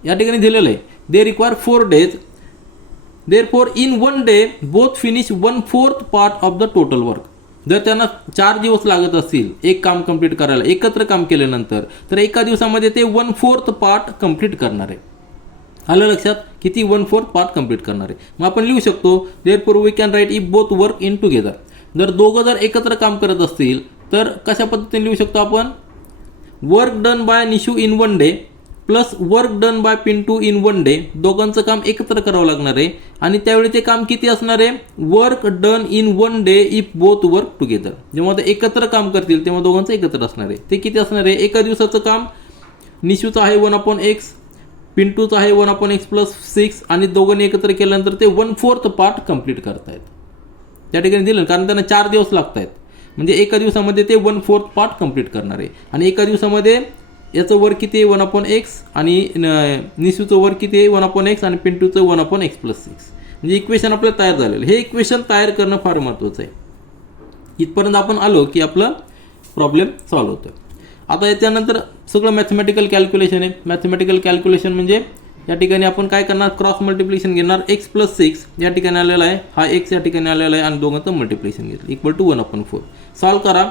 या ठिकाणी दिलेलं आहे they require 4 days. Therefore in 1 day both finish 1/4 part of the total work. जर त्यांना 4 दिवस लागत असतील एक काम कंप्लीट करायला, एकत्र काम केल्यानंतर, तर एका दिवसामध्ये ते 1/4 पार्ट कंप्लीट करणार आहे. आलं लक्षात? किती? 1/4 पार्ट कंप्लीट करणार आहे. मग आपण लिहू शकतो therefore we can write if both work in together. जर दोघं जर एकत्र काम करत असतील तर कशा पद्धतीने लिहू शकतो आपण? Work done by Nishu in 1 day plus work done bye Pintu in 1 day. दोघांचं काम एकत्र करावं लागणार आहे. आणि त्यावेळी ते काम किती असणार आहे? Work done in 1 day if both work together. जेव्हा ते एकत्र काम करतील तेव्हा दोघांचं एकत्र असणार आहे. ते किती असणार आहे? एका दिवसाचं काम निशूचं आहे 1/x, पिंटूचं आहे 1/x + 6 आणि दोघांनी एकत्र केल्यानंतर ते 1/4 पार्ट कंप्लीट करतायत. त्या ठिकाणी दिलं कारण त्यांना 4 दिवस लागत आहेत. म्हणजे एका दिवसामध्ये ते 1/4 पार्ट कंप्लीट करणार आहे. आणि एका दिवसामध्ये याचं वर्क किती आहे? 1/x आणि निशूचं वर्क किती आहे? 1/x आणि पिंटूचं 1/x + 6. म्हणजे इक्वेशन आपलं तयार झालेलं. हे इक्वेशन तयार करणं फार महत्त्वाचं आहे. इथपर्यंत आपण आलो की आपलं प्रॉब्लेम सॉल्व्ह होतं. आता याच्यानंतर सगळं मॅथमॅटिकल कॅल्क्युलेशन आहे. मॅथमॅटिकल कॅल्क्युलेशन म्हणजे या ठिकाणी आपण काय करणार? क्रॉस मल्टिप्लिकेशन घेणार. x + 6 या ठिकाणी आलेला आहे, हा x या ठिकाणी आलेला आहे आणि दोघांचं मल्टिप्लिकेशन घेतलं = 1/4. सॉल्व्ह करा.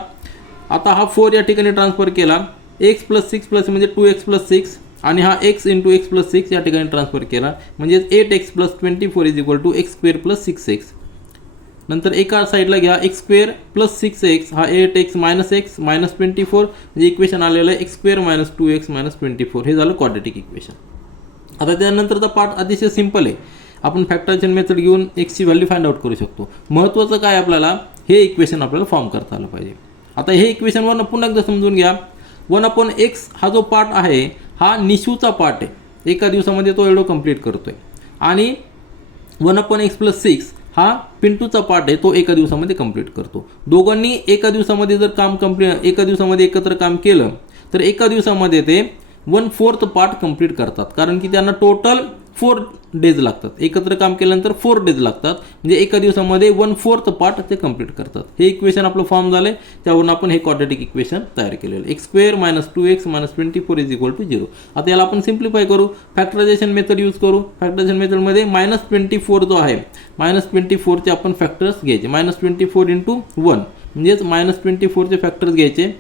आता हा 4 या ठिकाणी ट्रान्सफर केला. x + 6 म्हणजे 2x + 6 आणि हा x × x + 6 या ठिकाणी ट्रान्सफर केला. म्हणजे 8x + 24 = x² + 6x. नंतर एका साईडला घ्या x² + 6x, हा 8x - x - 24 म्हणजे इक्वेशन आलेलं आहे x² - 2x - 24. हे झालं क्वाड्रॅटिक इक्वेशन. आता त्यानंतरचा पार्ट अतिशय सिंपल आहे. आपण फॅक्टरायझेशन मेथड घेऊन x ची व्हॅल्यू फाइंड आउट करू शकतो. महत्त्वाचं काय आपल्याला? हे इक्वेशन आपल्याला फॉर्म करता आलं पाहिजे. आता हे इक्वेशनवरनं पुन्हा एकदा समजून घ्या. 1/x हा जो पार्ट आहे हा निशूचा पार्ट आहे. एका दिवसामध्ये तो एवढं कंप्लीट करतोय. आणि 1/x + 6 हा पिंटूचा पार्ट आहे, तो एका दिवसामध्ये कंप्लीट करतो. दोघांनी एका दिवसामध्ये जर काम एका दिवसामध्ये एकत्र काम केलं तर एका दिवसामध्ये ते 1/4 पार्ट कंप्लीट करतात. कारण की त्यांना टोटल 4 डेज लागतात. एकत्र काम केल्यानंतर 4 डेज लागतात. म्हणजे एका दिवसामध्ये 1/4 पार्ट ते कंप्लीट करतात. हे इक्वेशन आपलं फॉर्म झालं आहे. त्यावरून आपण हे क्वाड्रॅटिक इक्वेशन तयार केलेलं आहे. x² - 2x - 24 = 0. आता याला आपण सिम्प्लिफाय करू. फॅक्टरायझेशन मेथड यूज करू. फॅक्टरायझेशन मेथडमध्ये -24 जो आहे, -24 चे आपण फॅक्टर्स घ्यायचे. -24 × 1 म्हणजेच -24 चे फॅक्टर्स घ्यायचे.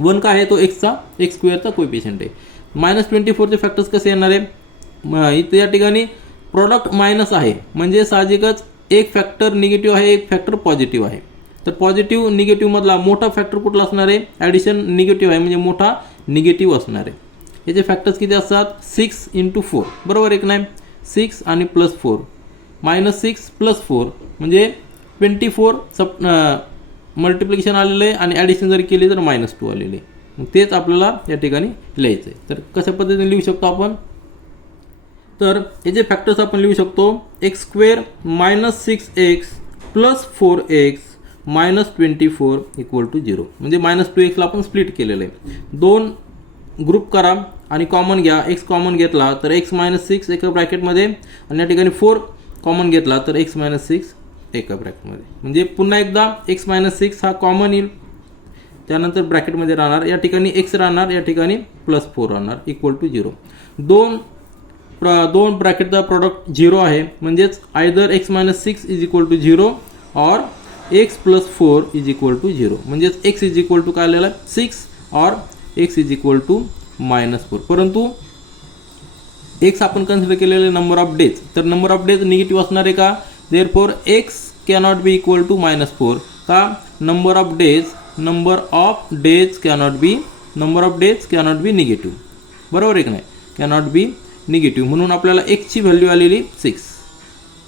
1 काय आहे? तो x² चा कोएफिशियंट आहे. -24चे फॅक्टर्स कसे येणार आहे, इथे या ठिकाणी प्रॉडक्ट मायनस आहे म्हणजे साहजिकच एक फॅक्टर निगेटिव्ह आहे, एक फॅक्टर पॉझिटिव्ह आहे. तर पॉझिटिव्ह निगेटिव्ह मधला मोठा फॅक्टर कुठला असणार आहे, ॲडिशन निगेटिव्ह आहे म्हणजे मोठा निगेटिव्ह असणार आहे. याचे फॅक्टर्स किती असतात, 6 × 4 बरोबर आहे की नाही. 6 आणि +4 -6 + 4 म्हणजे 24 मल्टिप्लिकेशन आलेलं आहे आणि ॲडिशन जर केली तर -2 आलेले. मग तेच आपल्याला या ठिकाणी लिहायचं आहे. तर कशा पद्धतीने लिहू शकतो आपण, तर याचे फॅक्टर्स आपण लिहू शकतो x² -6x + 4x -24 = 0. म्हणजे -2x ला आपण स्प्लिट केलेलं आहे. 2 ग्रुप करा आणि कॉमन घ्या. x कॉमन घेतला तर x - 6 एका ब्रॅकेटमध्ये आणि या ठिकाणी 4 कॉमन घेतला तर x - 6 एका ब्रॅकेटमध्ये. म्हणजे पुन्हा एकदा x - 6 हा कॉमन येईल, त्यानंतर ब्रॅकेटमध्ये राहणार, या ठिकाणी x राहणार, या ठिकाणी +4 राहणार = 0. दोन ब्रॅकेटचा प्रॉडक्ट 0 आहे म्हणजेच आयदर x - 6 = 0 और x + 4 = 0. म्हणजेच x = काय आलेला 6 और x = -4. परंतु x आपण कन्सिडर केलेले नंबर ऑफ डेज, तर नंबर ऑफ डेज निगेटिव्ह असणार आहे का, therefore x cannot be equal to -4 का, number of days cannot be negative, बरोबर आहे की नाही, कॅनॉट बी निगेटिव्ह. म्हणून आपल्याला x ची व्हॅल्यू आलेली 6.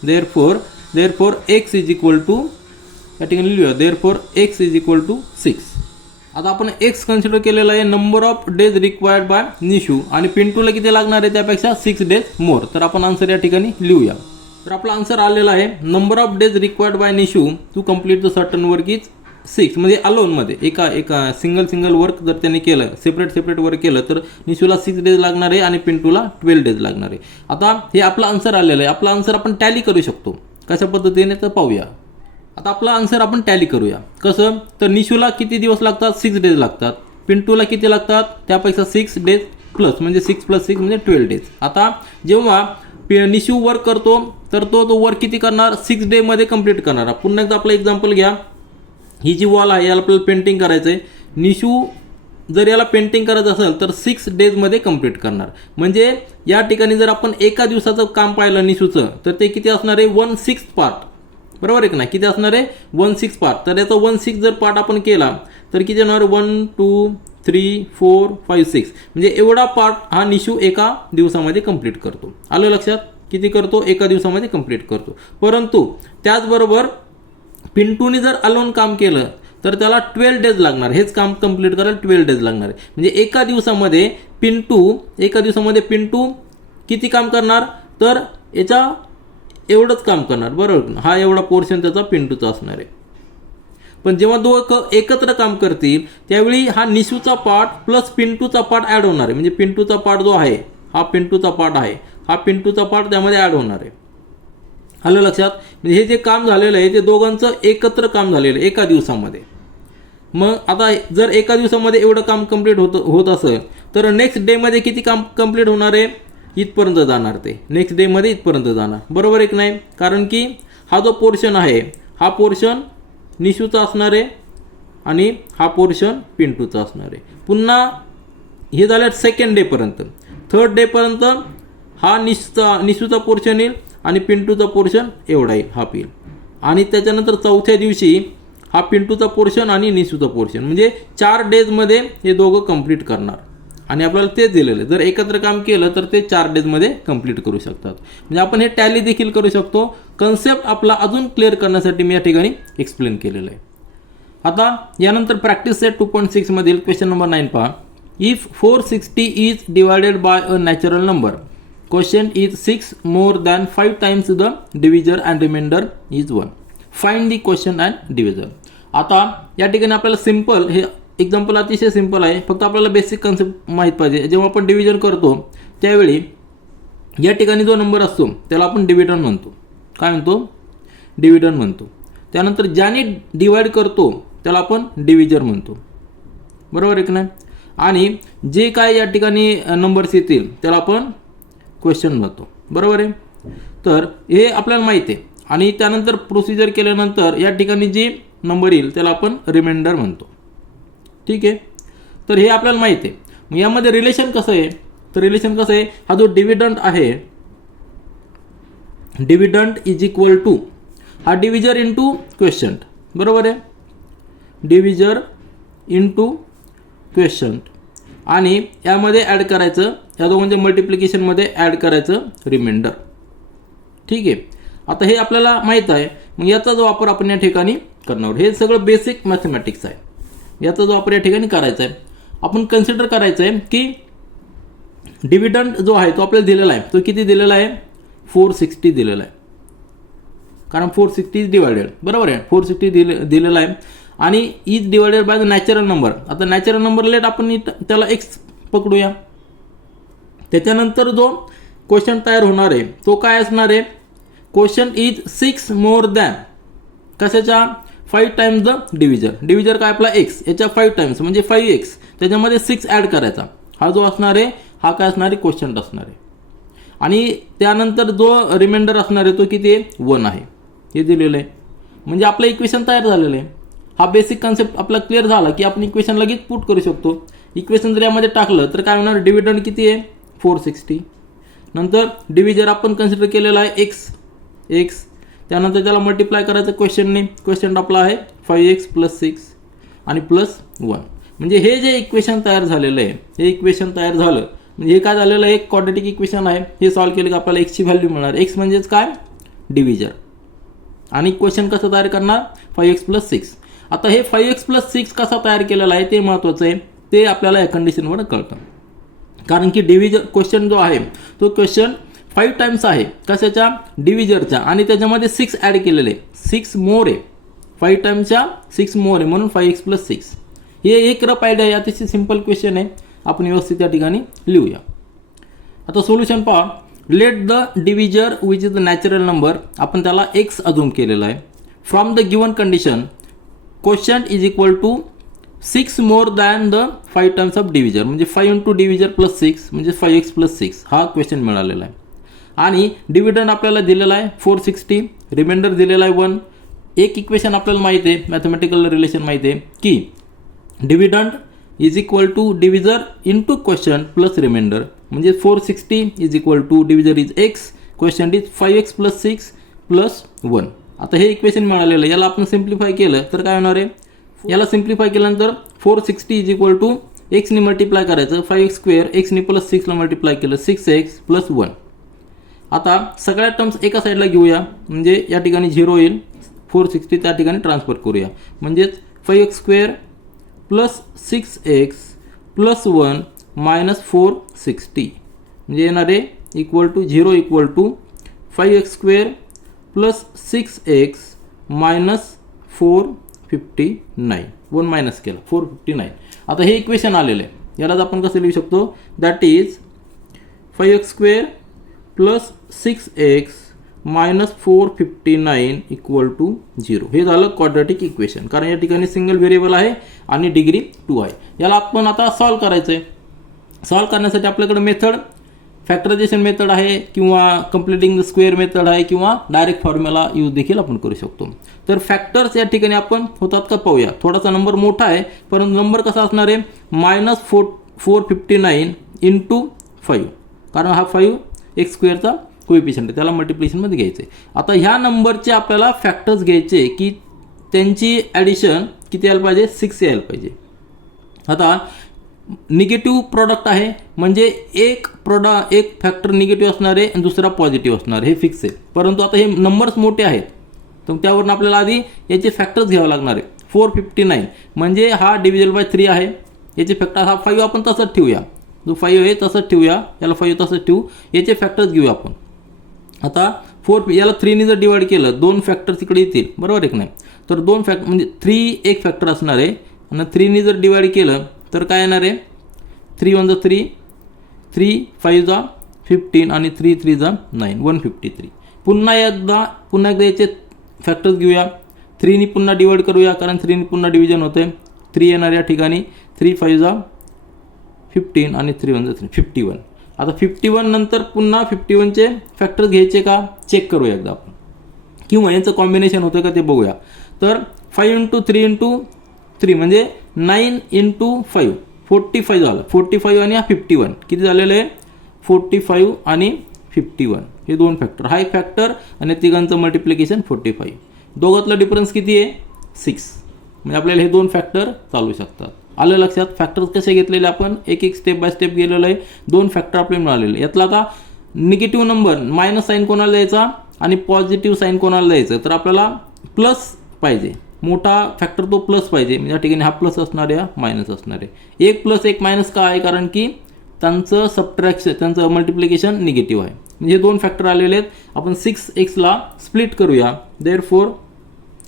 देअरफॉर x या ठिकाणी लिहूया, देअरफॉर x = 6. आता आपण x कन्सिडर केलेला आहे number of days required by Nishu आणि पिंटूला किती लागणार आहे त्यापेक्षा 6 डेज मोर. तर आपण आन्सर या ठिकाणी लिहूया. तर आपला आन्सर आलेला आहे number of days required by Nishu to complete the certain work is 6. म्हणजे अलोनमध्ये एका सिंगल वर्क जर त्यांनी केलं, सेपरेट वर्क केलं तर निशूला 6 डेज लागणार आहे आणि पिंटूला 12 डेज लागणार आहे. आता हे आपला आन्सर आलेला आहे. आपला आन्सर आपण टॅली करू शकतो. कशा पद्धतीने तर पाहूया. आता आपला आन्सर आपण टॅली करूया. कसं, तर निशूला किती दिवस लागतात, 6 डेज लागतात. पिंटूला किती लागतात, त्यापेक्षा 6 डेज प्लस म्हणजे 6 + 6 म्हणजे 12 डेज. आता जेव्हा निशू वर्क करतो तर तो वर्क किती करणार, 6 डेमध्ये कंप्लीट करणार. पुन्हा एकदा आपलं एक्झाम्पल घ्या. ही जी वॉल आहे याला आपल्याला पेंटिंग करायचं आहे. निशू जर याला पेंटिंग करायचं असेल तर 6 डेजमध्ये कंप्लीट करणार. म्हणजे या ठिकाणी जर आपण एका दिवसाचं काम पाहिलं निशूचं तर ते किती असणार आहे, 1/6 पार्ट, बरोबर आहे की नाही, किती असणार आहे 1/6 पार्ट. तर याचा 1/6 जर पार्ट आपण केला तर किती येणार, 1 2 3 4 5 6 म्हणजे एवढा पार्ट हा निशू एका दिवसामध्ये कंप्लीट करतो. आलं लक्षात, किती करतो, एका दिवसामध्ये कंप्लीट करतो. परंतु त्याचबरोबर पिंटूने जर अलोन काम केलं तर त्याला 12 डेज लागणार. हेच काम कंप्लीट करायला 12 डेज लागणार आहे. म्हणजे एका दिवसामध्ये पिंटू किती काम करणार, तर याचा एवढंच काम करणार, बरोबर. हा एवढा पोर्शन त्याचा पिंटूचा असणार आहे. पण जेव्हा दोघं एकत्र काम करतील त्यावेळी हा निशूचा पार्ट प्लस पिंटूचा पार्ट ॲड होणार आहे. म्हणजे पिंटूचा पार्ट जो आहे हा पिंटूचा पार्ट आहे, हा पिंटूचा पार्ट त्यामध्ये ॲड होणार आहे. आलं लक्षात. म्हणजे हे जे काम झालेलं आहे ते दोघांचं एकत्र काम झालेलं आहे एका दिवसामध्ये. मग आता जर एका दिवसामध्ये एवढं काम कंप्लीट होत असेल तर नेक्स्ट डेमध्ये किती काम कंप्लीट होणार आहे, इथपर्यंत जाणार. ते नेक्स्ट डेमध्ये इथपर्यंत जाणार, बरोबर आहे की नाही. कारण की हा जो पोर्शन आहे हा पोर्शन निशूचा असणार आहे आणि हा पोर्शन पिंटूचा असणार आहे. पुन्हा हे झालं सेकंड डेपर्यंत. थर्ड डेपर्यंत हा निशूचा पोर्शन येईल आणि पिंटूचा पोर्शन एवढा येईल, हा येईल. आणि त्याच्यानंतर चौथ्या दिवशी हा पिंटूचा पोर्शन आणि निशूचा पोर्शन, म्हणजे 4 डेजमध्ये हे दोघं कंप्लीट करणार. आणि आपल्याला तेच दिलेलं आहे, जर एकत्र काम केलं तर ते 4 डेजमध्ये कंप्लीट करू शकतात. म्हणजे आपण हे टॅली देखील करू शकतो. कन्सेप्ट आपला अजून क्लिअर करण्यासाठी मी या ठिकाणी एक्सप्लेन केलेलं आहे. आता यानंतर प्रॅक्टिस सेट 2.6 मधील क्वेश्चन नंबर 9 पहा. If 460 is divided by a natural number, question is 6 more than 5 times the divisor and remainder is 1. Find the question and divisor. आता या ठिकाणी आपल्याला सिंपल, हे एक्झाम्पल अतिशय सिंपल आहे, फक्त आपल्याला बेसिक कन्सेप्ट माहीत पाहिजे. जेव्हा आपण डिव्हिजन करतो त्यावेळी या ठिकाणी जो नंबर असतो त्याला आपण डिव्हिडंड म्हणतो. काय म्हणतो, डिव्हिडंड म्हणतो. त्यानंतर ज्याने डिवाइड करतो त्याला आपण डिव्हिजर म्हणतो, बरोबर आहे की नाही. आणि जे काय या ठिकाणी नंबर्स येतील त्याला आपण क्वेश्चन म्हणतो, बरोबर आहे. तर हे आपल्याला माहिती आहे. आणि त्यानंतर प्रोसिजर केल्यानंतर या ठिकाणी जे नंबर येईल त्याला आपण रिमाइंडर म्हणतो, ठीक आहे. तर हे आपल्याला माहिती आहे. मग यामध्ये रिलेशन कसं आहे, तर रिलेशन कसं आहे, हा जो डिव्हिडंड आहे, डिव्हिडंड इज इक्वल टू हा डिव्हिजर इंटू क्वेश्चन, बरोबर आहे, डिव्हिजर इंटू क्वेश्चन, आणि यामध्ये ॲड करायचं, या दोघांच्या मल्टिप्लिकेशनमध्ये ॲड करायचं रिमाइंडर. ठीक आहे, आता हे आपल्याला माहीत आहे, मग याचा जो वापर आपण या ठिकाणी करणार आहोत. हे सगळं बेसिक मॅथमॅटिक्स आहे, याचा जो वापर या ठिकाणी करायचा आहे. आपण कन्सिडर करायचं आहे की डिव्हिडंड जो आहे तो आपल्याला दिलेला आहे, तो किती दिलेला आहे, 460 दिलेला आहे, कारण 460 इज डिवायडेड, बरोबर आहे, 460 दिलेला आहे, आणि is divided by the natural number. आता नॅचरल नंबर लेट आपण त्याला एक्स पकडूया. त्याच्यानंतर जो क्वेश्चन तयार होणार आहे तो काय असणार आहे, क्वेश्चन इज 6 मोर दॅन कशाच्या, 5 टाइम्स द डिव्हिजर. डिव्हिजर काय आपला एक्स, याच्या 5 टाइम्स म्हणजे 5x, त्याच्यामध्ये 6 ॲड करायचा. हा जो असणार आहे हा काय असणार आहे, क्वेश्चन असणार आहे. आणि त्यानंतर जो रिमाइंडर असणार आहे तो किती आहे, 1 आहे, हे दिलेलं आहे. म्हणजे आपलं इक्वेशन तयार झालेलं आहे. हा बेसिक कन्सेप्ट आपला क्लिअर झाला की आपण इक्वेशन लगेच पुट करू शकतो. इक्वेशन जर यामध्ये टाकलं तर काय होणार, डिव्हिडंड किती आहे, 460. नंतर डिव्हिजर आपण कन्सिडर केलेला आहे एक्स, त्यानंतर त्याला मल्टिप्लाय करायचं क्वेश्चनने. क्वेश्चन आपला आहे 5x + 6 आणि +1. म्हणजे हे जे इक्वेशन तयार झालेलं आहे, हे इक्वेशन तयार झालं म्हणजे हे काय झालेलं आहे, एक क्वाड्रॅटिक इक्वेशन आहे. हे सॉल्व्ह केलं की आपल्याला एक्सची व्हॅल्यू मिळणार. एक्स म्हणजेच काय, डिव्हिजर. आणि क्वेश्चन कसं तयार करणार, 5x + 6. आता हे 5x + 6 कसा तयार केलेला आहे ते महत्त्वाचं आहे, ते आपल्याला या कंडिशनवर कळतं. कारण की डिव्हिजर क्वेश्चन जो आहे तो क्वेश्चन 5 टाइम्स आहे, कशाच्या, डिव्हिजरच्या, आणि त्याच्यामध्ये 6 ॲड केलेले, 6 मोर आहे, 5 टाइम्सच्या 6 मोर आहे, म्हणून 5x + 6. हे एक रफ आयडिया आहे, अतिशय सिंपल क्वेश्चन आहे, आपण व्यवस्थित त्या ठिकाणी लिहूया. आता सोल्युशन पहा. Let the divisor which is the natural number, आपण त्याला x अझूम केलेला आहे. From the given condition question is equal to 6 more than the 5 times of divisor, म्हणजे 5 इंटू डिव्हिजर + 6 म्हणजे 5x + 6 हा क्वेश्चन मिळालेला आहे. आणि डिव्हिडंड आपल्याला दिलेला आहे 460, रिमाइंडर दिलेला आहे 1. एक इक्वेशन आपल्याला माहिती आहे, मॅथमॅटिकल रिलेशन माहिती आहे की dividend is equal to divisor into question plus remainder, म्हणजे 460 is equal to divisor is x, question is 5x + 6 + 1. आता हे इक्वेशन मिळालेलं आहे, याला आपण सिम्प्लिफाय केलं तर काय होणार आहे, याला सिम्प्लिफाय केल्यानंतर 460 इज इक्वल टू एक्सने मल्टिप्लाय करायचं 5x², एक्सने +6ला मल्टिप्लाय केलं 6x + 1. आता सगळ्या टर्म्स एका साईडला घेऊया, म्हणजे या ठिकाणी 0 येईल, 460 त्या ठिकाणी ट्रान्सफर करूया, म्हणजेच 5x² + 6x + 1 - 460 म्हणजे येणार आहे equal to 0 equal to 5x² + 6x - 459, 1 minus केला 459. आता हे इक्वेशन आलेलं आहे, यालाच आपण कसं लिहू शकतो, that is 5x² + 6x - 459 equal to 0. हे झालं क्वाड्रॅटिक इक्वेशन, कारण या ठिकाणी सिंगल व्हेरिएबल आहे आणि डिग्री 2 आहे. याला आपण आता सॉल्व्ह करायचं आहे. सॉल्व्ह करण्यासाठी आपल्याकडे मेथड फॅक्टरायझेशन मेथड आहे, किंवा कम्प्लिटिंग द स्क्वेअर मेथड आहे, किंवा डायरेक्ट फॉर्म्युला यूज देखील आपण करू शकतो. तर फॅक्टर्स या ठिकाणी आपण होतात का पाहूया. थोडासा नंबर मोठा आहे, परंतु नंबर कसा असणार आहे, -459 × 5, कारण हा 5 x² कोएफिशियंट आहे, त्याला मल्टिप्लिकेशनमध्ये घ्यायचं आहे. आता ह्या नंबरचे आपल्याला फॅक्टर्स घ्यायचे की त्यांची ॲडिशन किती यायला पाहिजे, 6 यायला पाहिजे. आता निगेटिव्ह प्रॉडक्ट आहे, म्हणजे एक फॅक्टर निगेटिव्ह असणार आहे आणि दुसरा पॉझिटिव्ह असणार, हे फिक्स आहे. परंतु आता हे नंबर्स मोठे आहेत, तर त्यावरून आपल्याला आधी याचे फॅक्टर्स घ्यावे लागणार आहे. 459 म्हणजे हा डिव्हिजल बाय 3 आहे, याचे फॅक्टर हा 5 आपण तसंच ठेवूया, जो 5 आहे तसंच ठेवूया, याला 5 तसंच ठेवू, याचे फॅक्टर्स घेऊया आपण. आता 4 याला 3ने जर डिवाइड केलं, 2 फॅक्टर्स इकडे येतील, बरोबर आहे की नाही. तर 2 फॅक्टर म्हणजे 3 एक फॅक्टर असणार आहे, आणि 3ने जर डिवाइड केलं तर काय येणार आहे, 3 × 3, 3 5 × 15 आणि 3 3 × 9, 153. पुन्हा एकदा याचे फॅक्टर्स घेऊया, 3ने पुन्हा डिवाइड करूया, कारण 3ने पुन्हा डिव्हिजन होते. 3 येणार या ठिकाणी, 3 5 × 15 आणि 3 × 3 51. आता 51 नंतर पुन्हा 51चे फॅक्टर्स घ्यायचे का, चेक करूया एकदा आपण, किंवा यांचं कॉम्बिनेशन होतं का ते बघूया. तर 5 × 3 × 3 म्हणजे 9 × 5 45 झालं, 45 आणि हा 51 किती झालेलं आहे, 45 आणि 51 हे दोन फॅक्टर, हा एक फॅक्टर आणि तिघांचं मल्टिप्लिकेशन 45. दोघातला डिफरन्स किती आहे? 6. म्हणजे आपल्याला हे दोन फॅक्टर चालू शकतात. आलं लक्षात? फॅक्टर्स कसे घेतलेले आपण एक एक स्टेप बाय स्टेप गेलेलो आहे. दोन फॅक्टर आपल्याला मिळालेले. यातला का निगेटिव्ह नंबर मायनस साईन कोणाला द्यायचा आणि पॉझिटिव्ह साईन कोणाला द्यायचं, तर आपल्याला प्लस पाहिजे. मोठा फॅक्टर तो प्लस पाहिजे. म्हणजे या ठिकाणी हा प्लस असणार आहे, हा मायनस असणार आहे. 1 + 1 मायनस का आहे? कारण की त्यांचं सबट्रॅक्शन, त्यांचं मल्टिप्लिकेशन निगेटिव्ह आहे. म्हणजे दोन फॅक्टर आलेले आहेत. आपण 6x ला स्प्लिट करूया. Therefore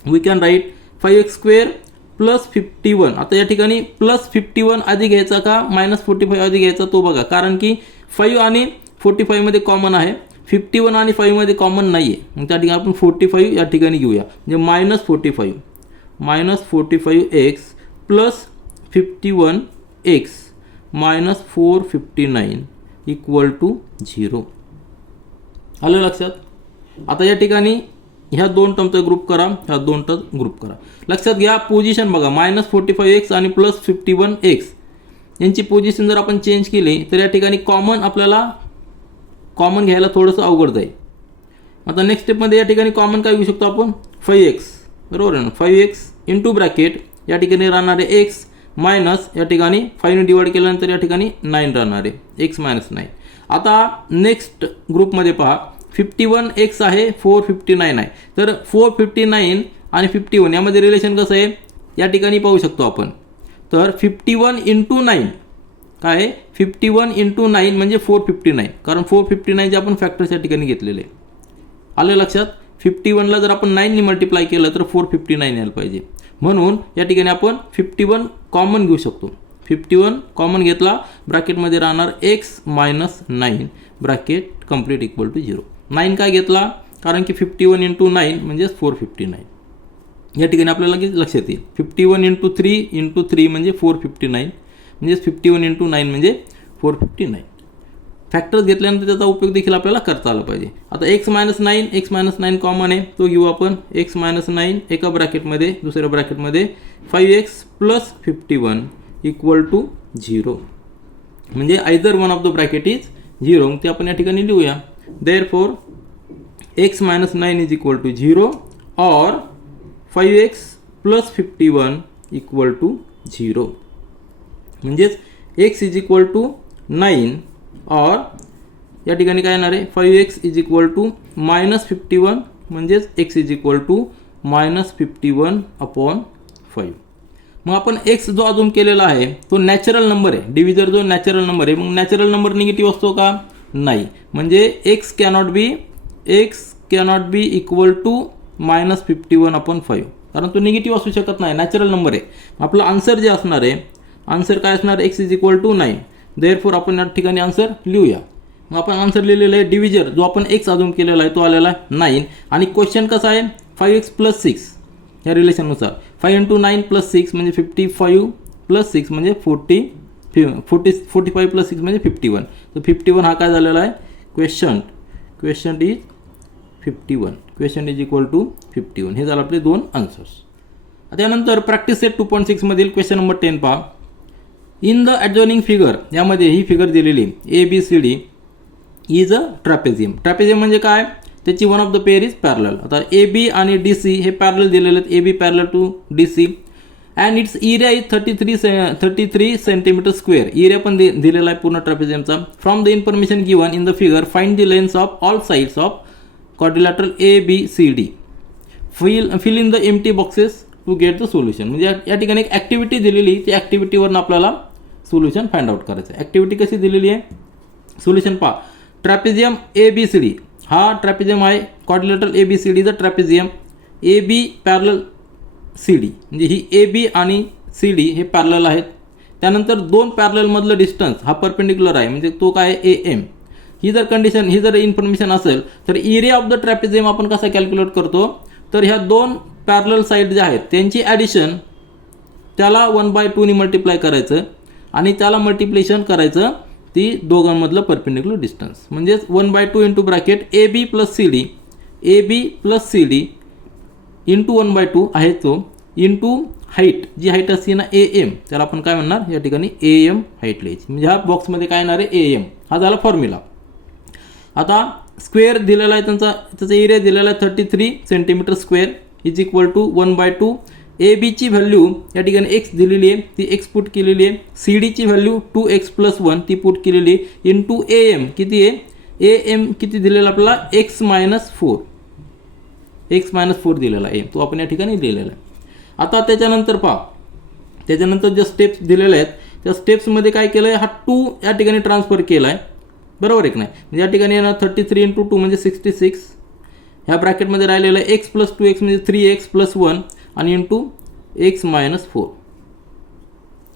we can write 5x² + 51. आता या ठिकाणी +51 आधी घ्यायचा का -45 आधी घ्यायचा तो बघा. कारण की 5 आणि 45 मध्ये कॉमन आहे, 51 आणि 5 मध्ये कॉमन नाही आहे. मग त्या ठिकाणी आपण 45 या ठिकाणी घेऊया. म्हणजे -45 -45x + 51x -459 = 0. आलं लक्षात? आता या ठिकाणी ह्या दोन टर्मचा ग्रुप करा, ह्या दोन टर्म ग्रुप करा. लक्षात घ्या पोझिशन बघा, -45x आणि +51x यांची पोझिशन जर आपण चेंज केली तर या ठिकाणी आपल्याला कॉमन घ्यायला थोडंसं अवघड जाईल. आता नेक्स्ट स्टेपमध्ये या ठिकाणी कॉमन काय घेऊ शकतो आपण? 5x, बरोबर आहे ना. 5x इंटू ब्रॅकेट या ठिकाणी राहणार आहे x मायनस या ठिकाणी 5 ने डिवाइड केल्यानंतर या ठिकाणी 9 राहणार आहे, x - 9. आता नेक्स्ट ग्रुपमध्ये पहा 51x आहे, 459 आहे. तर 459 आणि 51 यामध्ये रिलेशन कसं आहे या ठिकाणी पाहू शकतो आपण. तर 51 × 9 काय आहे? 51 × 9 म्हणजे 459. कारण 459 जे आपण फॅक्टर्स या ठिकाणी घेतलेले. आलं लक्षात? 51 ला जर आपण 9 ने मल्टिप्लाय केलं तर 459 यायला पाहिजे. म्हणून या ठिकाणी आपण 51 कॉमन घेऊ शकतो. 51 कॉमन घेतला, ब्रॅकेटमध्ये राहणार x - 9 ब्रॅकेट कंप्लीट = 0. 9 काय घेतला? कारण की 51 × 9 म्हणजे 459. या ठिकाणी आपल्याला लक्षात येईल 51 × 3 × 3 म्हणजे 459, म्हणजे 51 × 9 म्हणजे 459. फॅक्टर्स घेतल्यानंतर त्याचा उपयोग देखील आपल्याला करता आला पाहिजे. आता x - 9 कॉमन आहे, तो घेऊ आपण. x - 9 एका ब्रॅकेटमध्ये, दुसऱ्या ब्रॅकेटमध्ये 5x + 51 = 0. म्हणजे either one of the bracket is 0. ते आपण या ठिकाणी लिहूया. Therefore x - 9 = 0 or 5x + 51 = 0. म्हणजेच x = 9 और या ठिकाणी काय येणार आहे? 5x = -51 म्हणजेच x = -51/5. मग आपण x जो अजून केलेला आहे तो नॅचरल नंबर आहे. डिव्हिजर जो नॅचरल नंबर आहे, मग नॅचरल नंबर निगेटिव्ह असतो का? नाही. म्हणजे x cannot be equal to -51/5, कारण तो निगेटिव्ह असू शकत नाही, नॅचरल नंबर आहे. आपलं आन्सर जे असणार आहे, आन्सर काय असणार? x = 9. देअरफॉर आपण या ठिकाणी आन्सर लिहूया. मग आपण आन्सर लिहिलेलं आहे. डिव्हिजर जो आपण x अजून केलेला आहे तो आलेला आहे 9. आणि क्वेश्चन कसा आहे? 5x + 6 या रिलेशननुसार 5 × 9 + 6 म्हणजे 55 + 6 म्हणजे 45 + 6 म्हणजे 51. तर 51 हा काय झालेला आहे? Question is 51. Question is equal to 51. हे झालं आपले दोन आन्सर्स. त्यानंतर प्रॅक्टिस सेट 2.6 मधील क्वेश्चन नंबर 10 पहा. इन द ॲडजॉइनिंग फिगर, यामध्ये ही फिगर दिलेली ABCD is a trapezium. Trapezium म्हणजे काय? त्याची one of the pair is parallel. आता AB आणि DC हे पॅरलल दिलेले आहेत. AB parallel to DC and its area is 33 cm². Area पण दिलेला आहे पूर्ण ट्रॅपेझियमचा. From the information given in the figure find the lengths of all sides of quadrilateral ABCD. Fill in the empty boxes to get the solution. म्हणजे या ठिकाणी एक activity दिलेली, त्या ॲक्टिव्हिटीवरून आपल्याला सोल्युशन फाइंड आउट करायचं आहे. ॲक्टिव्हिटी कशी दिलेली आहे? सोल्युशन पहा. ट्रॅपेझियम ABCD हा ट्रॅपेझियम आहे. क्वाड्रिलॅटरल ABCD चा ट्रॅपेझियम. AB पॅरलल CD, म्हणजे ही AB आणि CD हे पॅरलल आहेत. त्यानंतर दोन पॅरललमधलं डिस्टन्स हा परपेंडिक्युलर आहे, म्हणजे तो काय आहे? AM. ही जर कंडिशन, ही जर इन्फॉर्मेशन असेल तर एरिया ऑफ द ट्रॅपेझियम आपण कसा कॅल्क्युलेट करतो? तर ह्या दोन पॅरलल साईड ज्या आहेत त्यांची ॲडिशन, त्याला 1/2 ने मल्टिप्लाय करायचं आणि त्याला मल्टिप्लिकेशन करायचं ती दोघांमधलं परपेंडिक्युलर डिस्टन्स. म्हणजेच 1/2 into bracket AB + CD into 1/2 आहे तो, इंटू हाईट, जी हाईट असते ना AM, त्याला आपण काय म्हणणार? या ठिकाणी AM हाईट लिहायची. म्हणजे ह्या बॉक्समध्ये काय येणार आहे? AM. हा झाला फॉर्म्युला. आता स्क्वेअर दिलेला आहे, त्याचा एरिया दिलेला आहे 33 centimetre square is equal to 1/2. A बीची व्हॅल्यू या ठिकाणी एक्स दिलेली आहे, ती एक्स पुट केलेली आहे. सी डीची व्हॅल्यू 2x + 1 ती पुट केलेली आहे. इंटू ए एम किती आहे, ए एम किती दिलेला आपल्याला x - 4 दिलेला आहे, तो आपण या ठिकाणी दिलेला आहे. आता त्याच्यानंतर पहा, त्याच्यानंतर ज्या स्टेप्स दिलेल्या आहेत त्या स्टेप्समध्ये काय केलं आहे, हा 2 या ठिकाणी ट्रान्सफर केला आहे, बरोबर आहे की नाही. म्हणजे या ठिकाणी येणार 33 × 2 म्हणजे 66. ह्या ब्रॅकेटमध्ये राहिलेलं आहे x + 2x म्हणजे 3x + 1 आणि इंटू x - 4.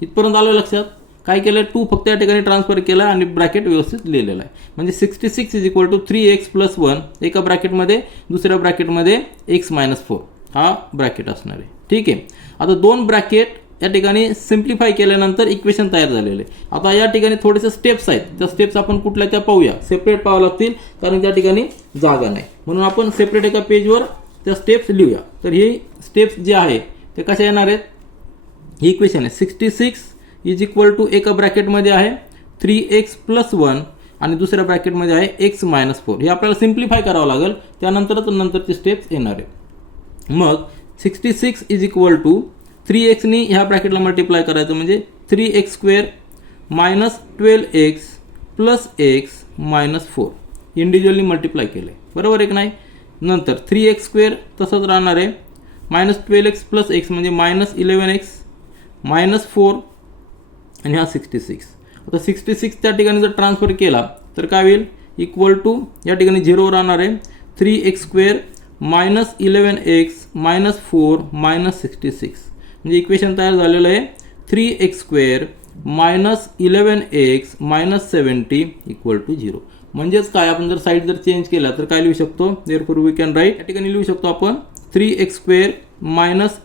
इथपर्यंत आलं लक्षात. काय केलं, 2 फक्त या ठिकाणी ट्रान्सफर केला आणि ब्रॅकेट व्यवस्थित लिहिलेला आहे. म्हणजे 66 = 3x + 1 एका ब्रॅकेटमध्ये, दुसऱ्या ब्रॅकेटमध्ये x - 4 हा ब्रॅकेट असणार आहे. ठीक आहे. आता 2 ब्रॅकेट या ठिकाणी सिम्प्लिफाय केल्यानंतर इक्वेशन तयार झालेले. आता या ठिकाणी थोडेसे स्टेप्स आहेत, त्या स्टेप्स आपण कुठल्या त्या पाहूया. सेपरेट पाहावं लागतील कारण त्या ठिकाणी जागा नाही, म्हणून आपण सेपरेट एका पेजवर त्या स्टेप्स लिहूया. तर ही स्टेप्स जे आहे ते कशा येणार आहेत, ही इक्वेशन आहे. 66 = एका ब्रॅकेटमध्ये आहे 3x + 1 आणि दुसऱ्या ब्रॅकेटमध्ये आहे x - 4. हे आपल्याला सिम्प्लिफाय करावं लागेल, त्यानंतरच नंतरचे स्टेप्स येणार आहे. मग 66 = 3x नी ह्या ब्रॅकेटला मल्टिप्लाय करायचं म्हणजे 3x² - 12x + x - 4 individually multiply केले, बरोबर आहे की नाही. नंतर 3x² तसंच राहणार आहे, -12x + x म्हणजे -11x - 4 आणि हा 66. आता 66 त्या ठिकाणी जर ट्रान्सफर केला तर काय होईल, इक्वल टू या ठिकाणी 0 राहणार आहे 3x² - 11x - 4 - 66. म्हणजे इक्वेशन तयार झालेलं आहे 3x² - 11x - 70 = 0. म्हणजेच काय, आपण जर साईड जर चेंज केला तर काय लिहू शकतो, देअरफॉर वी कॅन राईट, या ठिकाणी लिहू शकतो आपण 3x² -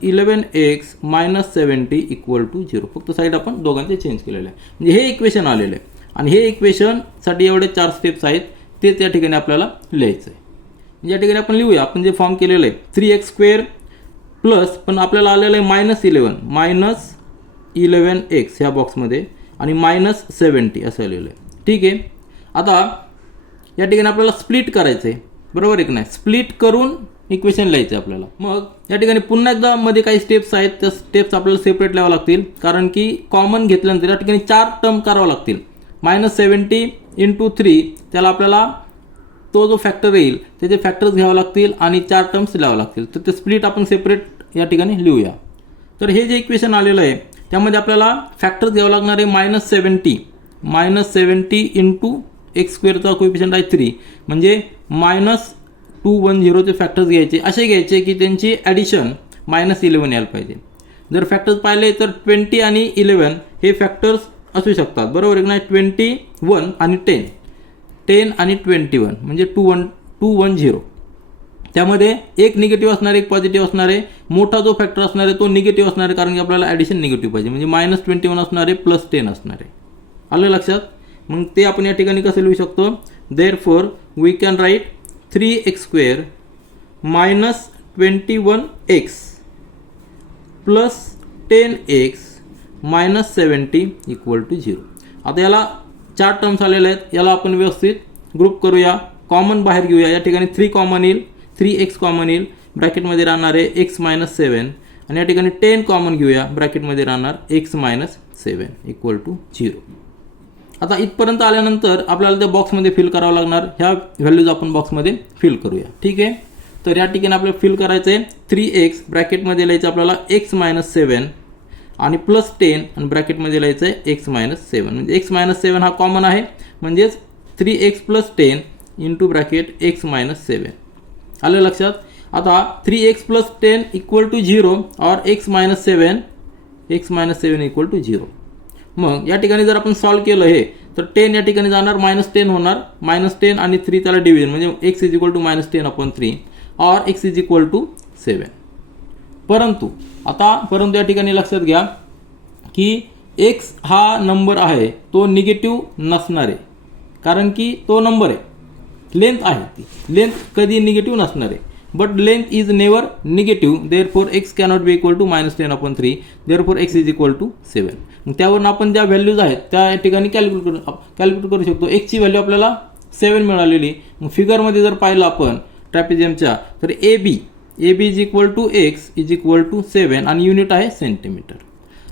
11x - 70 = 0. फक्त साईड आपण दोघांचे चेंज केलेलं आहे. म्हणजे हे इक्वेशन आलेलं आहे आणि हे इक्वेशनसाठी एवढे 4 स्टेप्स आहेत, ते त्या ठिकाणी आपल्याला लिहायचं आहे. या ठिकाणी आपण लिहूया, आपण जे फॉर्म केलेलं आहे 3x² प्लस, पण आपल्याला आलेलं आहे -11x ह्या बॉक्समध्ये आणि -70 असं लिहिलं आहे. ठीक आहे. आता या ठिकाणी आपल्याला स्प्लिट करायचं आहे, बरोबर आहे की नाही. स्प्लिट करून इक्वेशन लिहायचं आहे आपल्याला. मग या ठिकाणी पुन्हा एकदा मध्ये काही स्टेप्स आहेत, त्या स्टेप्स आपल्याला सेपरेट लिहावं लागतील, कारण की कॉमन घेतल्यानंतर या ठिकाणी 4 टर्म करावं लागतील. -70 × 3 त्याला आपल्याला तो जो फॅक्टर येईल त्याचे फॅक्टर्स घ्यावं लागतील आणि 4 टर्म्स लिहावं लागतील. तर ते स्प्लिट आपण सेपरेट या ठिकाणी लिहूया. तर हे जे इक्वेशन आलेलं आहे त्यामध्ये आपल्याला फॅक्टर्स घ्यावं लागणार आहे -70 × x² चा कोएफिशियंट आहे 3 म्हणजे -210 चे फॅक्टर्स घ्यायचे, असे घ्यायचे की त्यांची ॲडिशन -11 यायला पाहिजे. जर फॅक्टर्स पाहिले तर 20 आणि 11 हे फॅक्टर्स असू शकतात, बरोबर आहे नाही. 21 आणि 10 आणि 21 म्हणजे 210. त्यामध्ये एक निगेटिव्ह असणार आहे, एक पॉझिटिव्ह असणार आहे. मोठा जो फॅक्टर असणार आहे तो निगेटिव्ह असणार आहे, कारण की आपल्याला ॲडिशन निगेटिव्ह पाहिजे, म्हणजे -21 असणार आहे +10 असणार आहे. आलं लक्षात. मग ते आपण या ठिकाणी कसं लिहू शकतो, therefore we can right 3x² - 21x + 10x - 70 = 0. आता याला 4 टर्म्स आलेले आहेत, याला आपण व्यवस्थित ग्रुप करूया. कॉमन बाहेर घेऊया. या ठिकाणी 3 कॉमन येईल, 3x कॉमन येईल, ब्रॅकेटमध्ये राहणार आहे x - 7 आणि या ठिकाणी 10 कॉमन घेऊया, ब्रॅकेटमध्ये राहणार x - 7 = 0. आता इथपर्यंत आल्यानंतर आपल्याला त्या बॉक्समध्ये फिल करावं लागणार. ह्या व्हॅल्यूज आपण बॉक्समध्ये फिल करूया. ठीक आहे. तर या ठिकाणी आपल्याला फिल करायचं आहे 3x, ब्रॅकेटमध्ये लिहायचं आपल्याला x - 7 आणि +10 आणि ब्रॅकेटमध्ये लिहायचं आहे x - 7. म्हणजे x - 7 हा कॉमन आहे, म्हणजेच 3x + 10 इंटू ब्रॅकेट x - 7. आलं लक्षात. आता 3x + 10 = 0 और x - 7 = 0. मग या ठिकाणी जर आपण सॉल्व केलं हे तर 10 या ठिकाणी जाणार, -10 होणार, -10 आणि 3 त्याला डिव्हिजन म्हणजे x = -10/3 और x = 7. परंतु या ठिकाणी लक्षात घ्या की x हा नंबर आहे तो निगेटिव्ह नसणार आहे, कारण की तो नंबर आहे, लेंथ आहे, ती लेंथ कधी निगेटिव्ह नसणार आहे. But length is never negative, therefore x cannot be equal to -10/3, therefore x = 7. मग त्यावरून आपण ज्या व्हॅल्यूज आहेत त्या ठिकाणी कॅल्क्युलेट करू शकतो. एक्सची व्हॅल्यू आपल्याला 7 मिळालेली. मग फिगरमध्ये जर पाहिलं आपण ट्रॅपेझियमच्या तर AB is equal to X is equal to 7 आणि युनिट आहे सेंटीमीटर.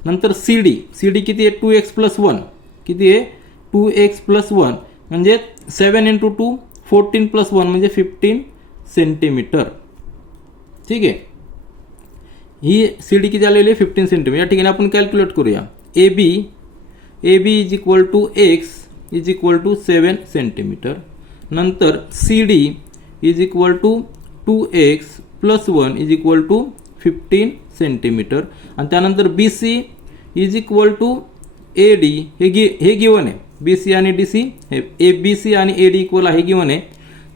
नंतर CD किती आहे 2x प्लस 1 किती आहे 2x प्लस 1 म्हणजे 7 इंटू 2 14 प्लस 1 म्हणजे 15 सेंटीमीटर. ठीक आहे. ही CD किती आलेली आहे 15 सेंटीमीटर. या ठिकाणी आपण कॅल्क्युलेट करूया. AB is equal to X is equal to 7 centimetre. नंतर CD is equal to 2x plus 1 is equal to 15 centimetre. आणि त्यानंतर BC is equal to AD हे गिवन आहे. BC आणि DC हे ABC आणि AD इक्वल आहे गिवन आहे.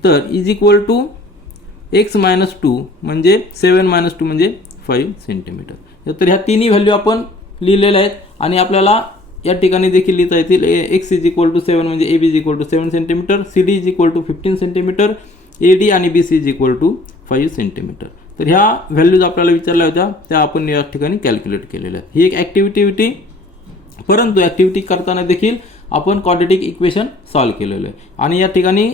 तर is equal to x minus 2 म्हणजे 7 मायनस 2 म्हणजे 5 सेंटीमीटर. तर ह्या तिन्ही व्हॅल्यू आपण लिहिलेल्या आहेत आणि आपल्याला या ठिकाणी देखील लिहिता येतील. x इज इक्वल टू 7 म्हणजे AB is equal to 7 centimetre, CD is equal to 15 centimetre, AD आणि BC is equal to 5 centimetre. तर ह्या व्हॅल्यूज आपल्याला विचारल्या होत्या त्या आपण या ठिकाणी कॅल्क्युलेट केलेल्या आहेत. ही एक ॲक्टिव्हिटी होती, परंतु ॲक्टिव्हिटी करताना देखील आपण क्वाड्रॅटिक इक्वेशन सॉल्व्ह केलेलं आहे आणि या ठिकाणी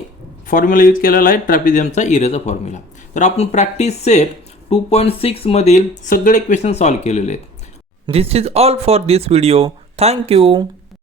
फॉर्म्युला यूज केलेला आहे ट्रॅपेझियमचा एरियाचा फॉर्म्युला. तर आपण प्रॅक्टिस सेट 2.6 मधील सगळे क्वेश्चन सॉल्व्ह केलेले आहेत. This is all for this video. Thank you.